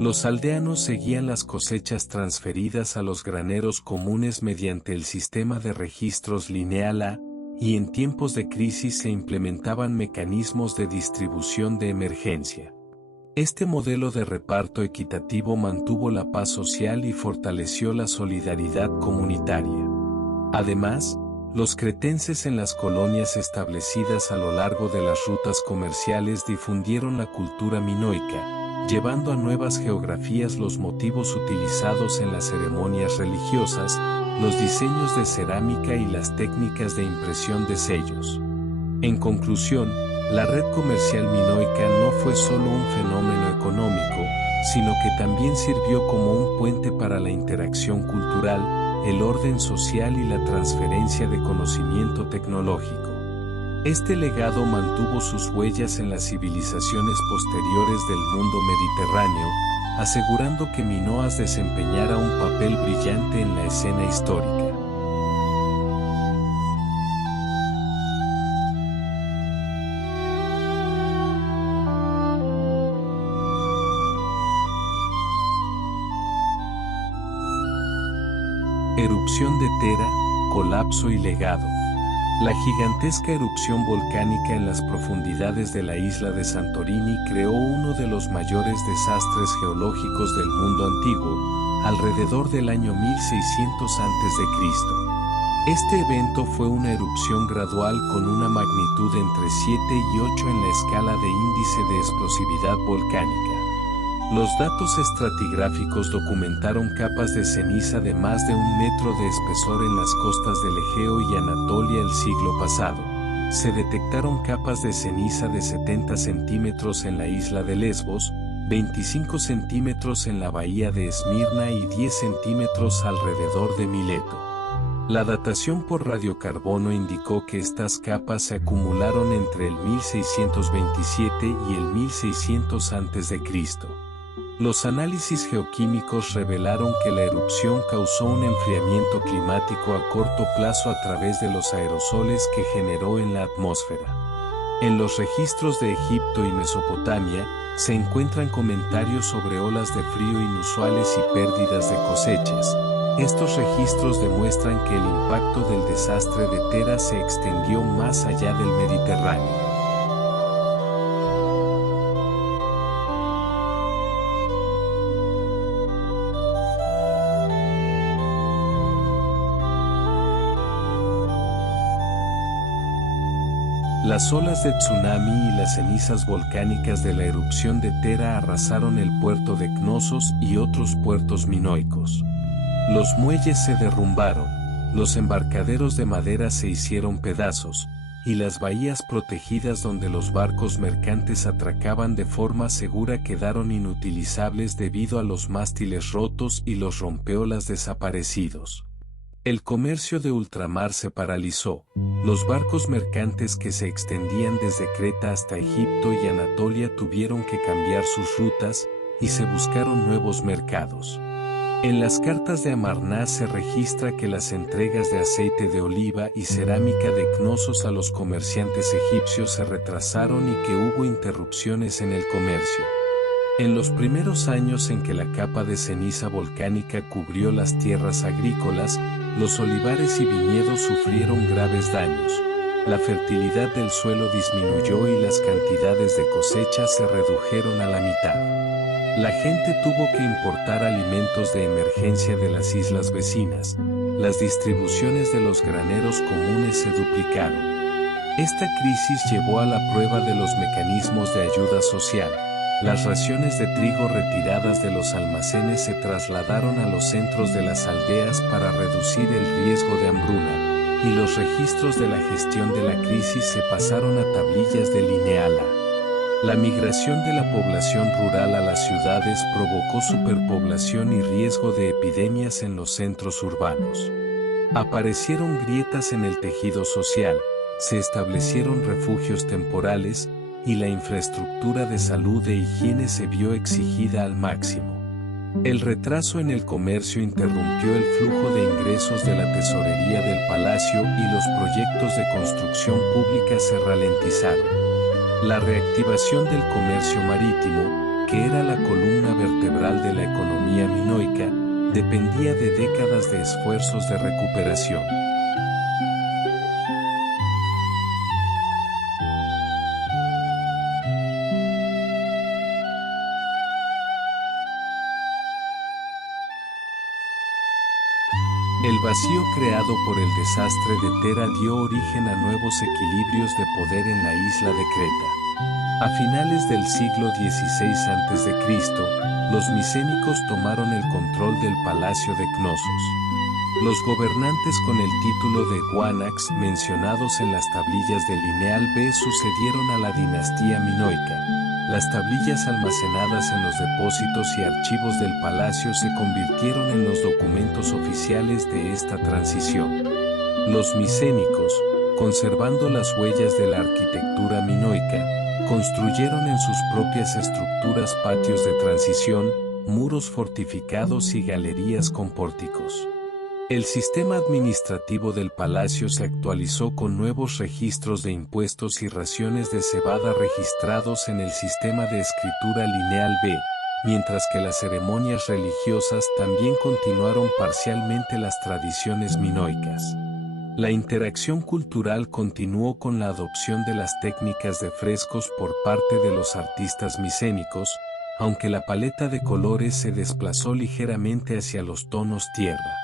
Los aldeanos seguían las cosechas transferidas a los graneros comunes mediante el sistema de registros lineal A, y en tiempos de crisis se implementaban mecanismos de distribución de emergencia. Este modelo de reparto equitativo mantuvo la paz social y fortaleció la solidaridad comunitaria. Además, los cretenses en las colonias establecidas a lo largo de las rutas comerciales difundieron la cultura minoica, llevando a nuevas geografías los motivos utilizados en las ceremonias religiosas, los diseños de cerámica y las técnicas de impresión de sellos. En conclusión, la red comercial minoica no fue solo un fenómeno económico, sino que también sirvió como un puente para la interacción cultural, el orden social y la transferencia de conocimiento tecnológico. Este legado mantuvo sus huellas en las civilizaciones posteriores del mundo mediterráneo, asegurando que Minoas desempeñara un papel brillante en la escena histórica. Erupción de Tera, colapso y legado. La gigantesca erupción volcánica en las profundidades de la isla de Santorini creó uno de los mayores desastres geológicos del mundo antiguo, alrededor del año 1600 a.C. Este evento fue una erupción gradual con una magnitud entre 7 y 8 en la escala de índice de explosividad volcánica. Los datos estratigráficos documentaron capas de ceniza de más de 1 metro de espesor en las costas del Egeo y Anatolia el siglo pasado. Se detectaron capas de ceniza de 70 centímetros en la isla de Lesbos, 25 centímetros en la bahía de Esmirna y 10 centímetros alrededor de Mileto. La datación por radiocarbono indicó que estas capas se acumularon entre el 1627 y el 1600 a.C. Los análisis geoquímicos revelaron que la erupción causó un enfriamiento climático a corto plazo a través de los aerosoles que generó en la atmósfera. En los registros de Egipto y Mesopotamia, se encuentran comentarios sobre olas de frío inusuales y pérdidas de cosechas. Estos registros demuestran que el impacto del desastre de Tera se extendió más allá del Mediterráneo. Las olas de tsunami y las cenizas volcánicas de la erupción de Tera arrasaron el puerto de Cnosos y otros puertos minoicos. Los muelles se derrumbaron, los embarcaderos de madera se hicieron pedazos, y las bahías protegidas donde los barcos mercantes atracaban de forma segura quedaron inutilizables debido a los mástiles rotos y los rompeolas desaparecidos. El comercio de ultramar se paralizó. Los barcos mercantes que se extendían desde Creta hasta Egipto y Anatolia tuvieron que cambiar sus rutas, y se buscaron nuevos mercados. En las cartas de Amarná se registra que las entregas de aceite de oliva y cerámica de Cnosos a los comerciantes egipcios se retrasaron y que hubo interrupciones en el comercio. En los primeros años en que la capa de ceniza volcánica cubrió las tierras agrícolas, los olivares y viñedos sufrieron graves daños. La fertilidad del suelo disminuyó y las cantidades de cosecha se redujeron a la mitad. La gente tuvo que importar alimentos de emergencia de las islas vecinas. Las distribuciones de los graneros comunes se duplicaron. Esta crisis llevó a la prueba de los mecanismos de ayuda social. Las raciones de trigo retiradas de los almacenes se trasladaron a los centros de las aldeas para reducir el riesgo de hambruna, y los registros de la gestión de la crisis se pasaron a tablillas de lineal A. La migración de la población rural a las ciudades provocó superpoblación y riesgo de epidemias en los centros urbanos. Aparecieron grietas en el tejido social, se establecieron refugios temporales, y la infraestructura de salud e higiene se vio exigida al máximo. El retraso en el comercio interrumpió el flujo de ingresos de la tesorería del palacio y los proyectos de construcción pública se ralentizaron. La reactivación del comercio marítimo, que era la columna vertebral de la economía minoica, dependía de décadas de esfuerzos de recuperación. El vacío creado por el desastre de Tera dio origen a nuevos equilibrios de poder en la isla de Creta. A finales del siglo XVI a.C., los micénicos tomaron el control del palacio de Cnosos. Los gobernantes con el título de Guanax mencionados en las tablillas del Lineal B sucedieron a la dinastía minoica. Las tablillas almacenadas en los depósitos y archivos del palacio se convirtieron en los documentos oficiales de esta transición. Los micénicos, conservando las huellas de la arquitectura minoica, construyeron en sus propias estructuras patios de transición, muros fortificados y galerías con pórticos. El sistema administrativo del palacio se actualizó con nuevos registros de impuestos y raciones de cebada registrados en el sistema de escritura Lineal B, mientras que las ceremonias religiosas también continuaron parcialmente las tradiciones minoicas. La interacción cultural continuó con la adopción de las técnicas de frescos por parte de los artistas micénicos, aunque la paleta de colores se desplazó ligeramente hacia los tonos tierra.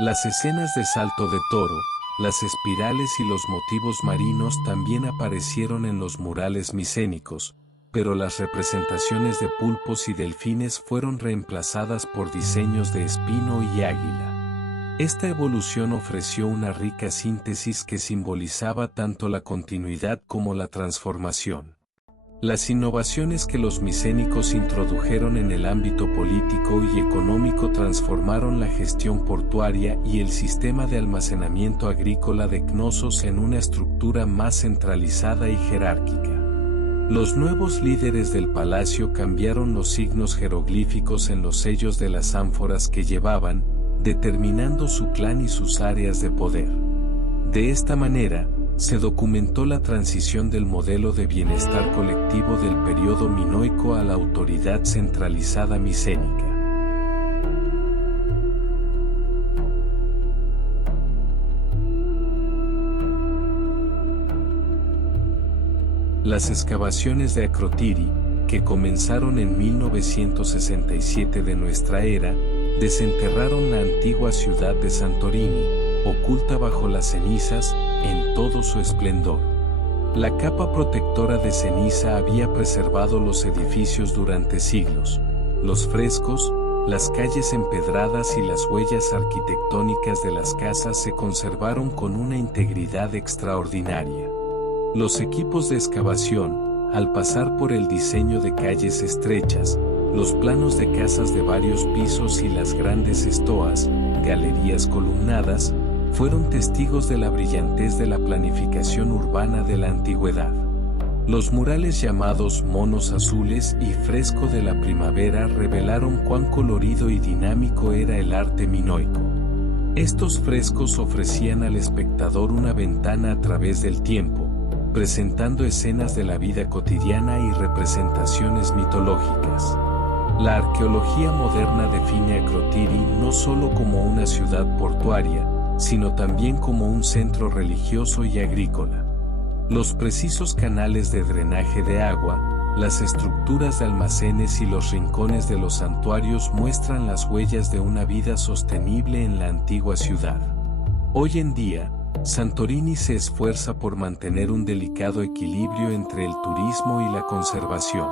Las escenas de salto de toro, las espirales y los motivos marinos también aparecieron en los murales micénicos, pero las representaciones de pulpos y delfines fueron reemplazadas por diseños de espino y águila. Esta evolución ofreció una rica síntesis que simbolizaba tanto la continuidad como la transformación. Las innovaciones que los micénicos introdujeron en el ámbito político y económico transformaron la gestión portuaria y el sistema de almacenamiento agrícola de Cnosos en una estructura más centralizada y jerárquica. Los nuevos líderes del palacio cambiaron los signos jeroglíficos en los sellos de las ánforas que llevaban, determinando su clan y sus áreas de poder. De esta manera, se documentó la transición del modelo de bienestar colectivo del periodo minoico a la autoridad centralizada micénica. Las excavaciones de Akrotiri, que comenzaron en 1967 de nuestra era, desenterraron la antigua ciudad de Santorini, oculta bajo las cenizas, en todo su esplendor. La capa protectora de ceniza había preservado los edificios durante siglos. Los frescos, las calles empedradas y las huellas arquitectónicas de las casas se conservaron con una integridad extraordinaria. Los equipos de excavación, al pasar por el diseño de calles estrechas, los planos de casas de varios pisos y las grandes estoas, galerías columnadas, fueron testigos de la brillantez de la planificación urbana de la antigüedad. Los murales llamados monos azules y fresco de la primavera revelaron cuán colorido y dinámico era el arte minoico. Estos frescos ofrecían al espectador una ventana a través del tiempo, presentando escenas de la vida cotidiana y representaciones mitológicas. La arqueología moderna define a Akrotiri no solo como una ciudad portuaria, sino también como un centro religioso y agrícola. Los precisos canales de drenaje de agua, las estructuras de almacenes y los rincones de los santuarios muestran las huellas de una vida sostenible en la antigua ciudad. Hoy en día, Santorini se esfuerza por mantener un delicado equilibrio entre el turismo y la conservación.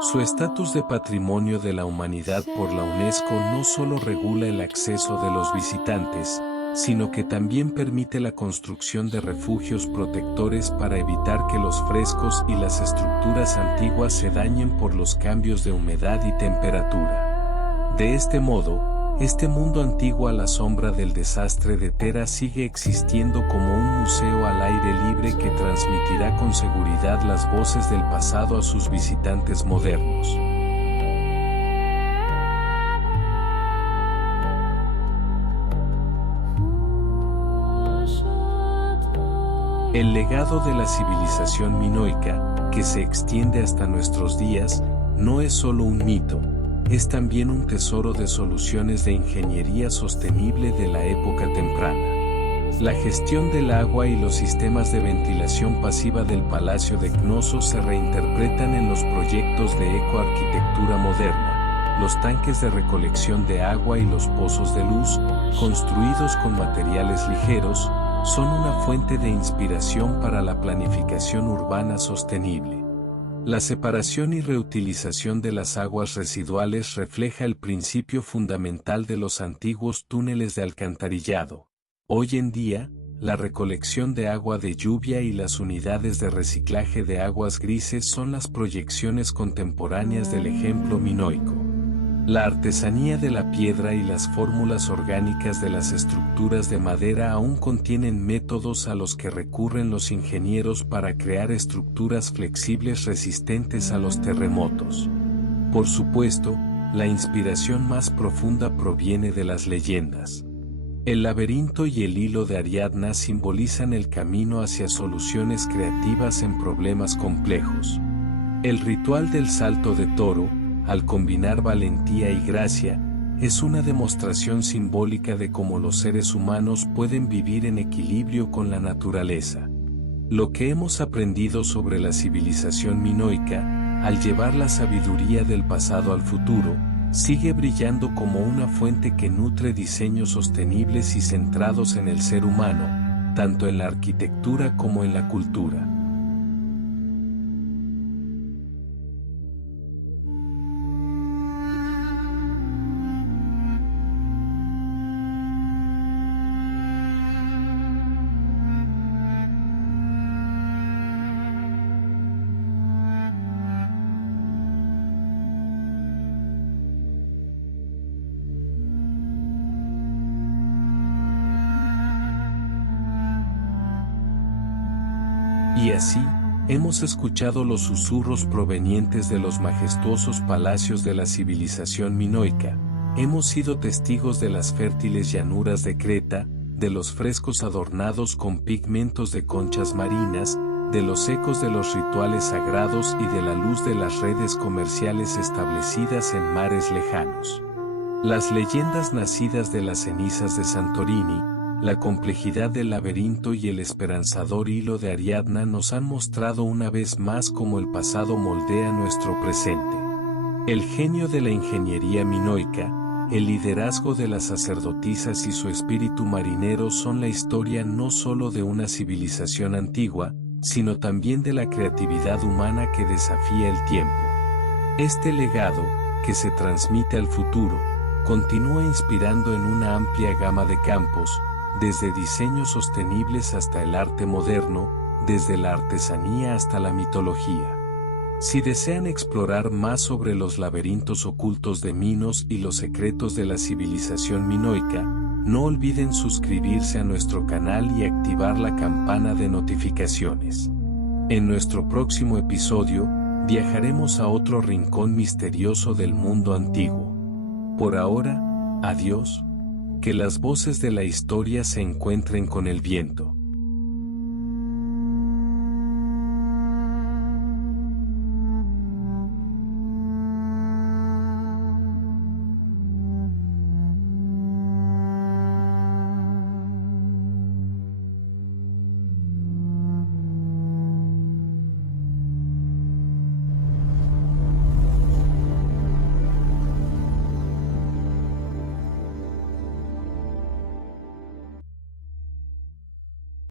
Su estatus de Patrimonio de la Humanidad por la UNESCO no solo regula el acceso de los visitantes, sino que también permite la construcción de refugios protectores para evitar que los frescos y las estructuras antiguas se dañen por los cambios de humedad y temperatura. De este modo, este mundo antiguo a la sombra del desastre de Tera sigue existiendo como un museo al aire libre que transmitirá con seguridad las voces del pasado a sus visitantes modernos. El legado de la civilización minoica, que se extiende hasta nuestros días, no es solo un mito, es también un tesoro de soluciones de ingeniería sostenible de la época temprana. La gestión del agua y los sistemas de ventilación pasiva del Palacio de Cnosos se reinterpretan en los proyectos de ecoarquitectura moderna. Los tanques de recolección de agua y los pozos de luz, construidos con materiales ligeros, son una fuente de inspiración para la planificación urbana sostenible. La separación y reutilización de las aguas residuales refleja el principio fundamental de los antiguos túneles de alcantarillado. Hoy en día, la recolección de agua de lluvia y las unidades de reciclaje de aguas grises son las proyecciones contemporáneas del ejemplo minoico. La artesanía de la piedra y las fórmulas orgánicas de las estructuras de madera aún contienen métodos a los que recurren los ingenieros para crear estructuras flexibles resistentes a los terremotos. Por supuesto, la inspiración más profunda proviene de las leyendas. El laberinto y el hilo de Ariadna simbolizan el camino hacia soluciones creativas en problemas complejos. El ritual del salto de toro, al combinar valentía y gracia, es una demostración simbólica de cómo los seres humanos pueden vivir en equilibrio con la naturaleza. Lo que hemos aprendido sobre la civilización minoica, al llevar la sabiduría del pasado al futuro, sigue brillando como una fuente que nutre diseños sostenibles y centrados en el ser humano, tanto en la arquitectura como en la cultura. Y así, hemos escuchado los susurros provenientes de los majestuosos palacios de la civilización minoica, hemos sido testigos de las fértiles llanuras de Creta, de los frescos adornados con pigmentos de conchas marinas, de los ecos de los rituales sagrados y de la luz de las redes comerciales establecidas en mares lejanos. Las leyendas nacidas de las cenizas de Santorini, la complejidad del laberinto y el esperanzador hilo de Ariadna nos han mostrado una vez más cómo el pasado moldea nuestro presente. El genio de la ingeniería minoica, el liderazgo de las sacerdotisas y su espíritu marinero son la historia no solo de una civilización antigua, sino también de la creatividad humana que desafía el tiempo. Este legado, que se transmite al futuro, continúa inspirando en una amplia gama de campos, desde diseños sostenibles hasta el arte moderno, desde la artesanía hasta la mitología. Si desean explorar más sobre los laberintos ocultos de Minos y los secretos de la civilización minoica, no olviden suscribirse a nuestro canal y activar la campana de notificaciones. En nuestro próximo episodio, viajaremos a otro rincón misterioso del mundo antiguo. Por ahora, adiós. Que las voces de la historia se encuentren con el viento.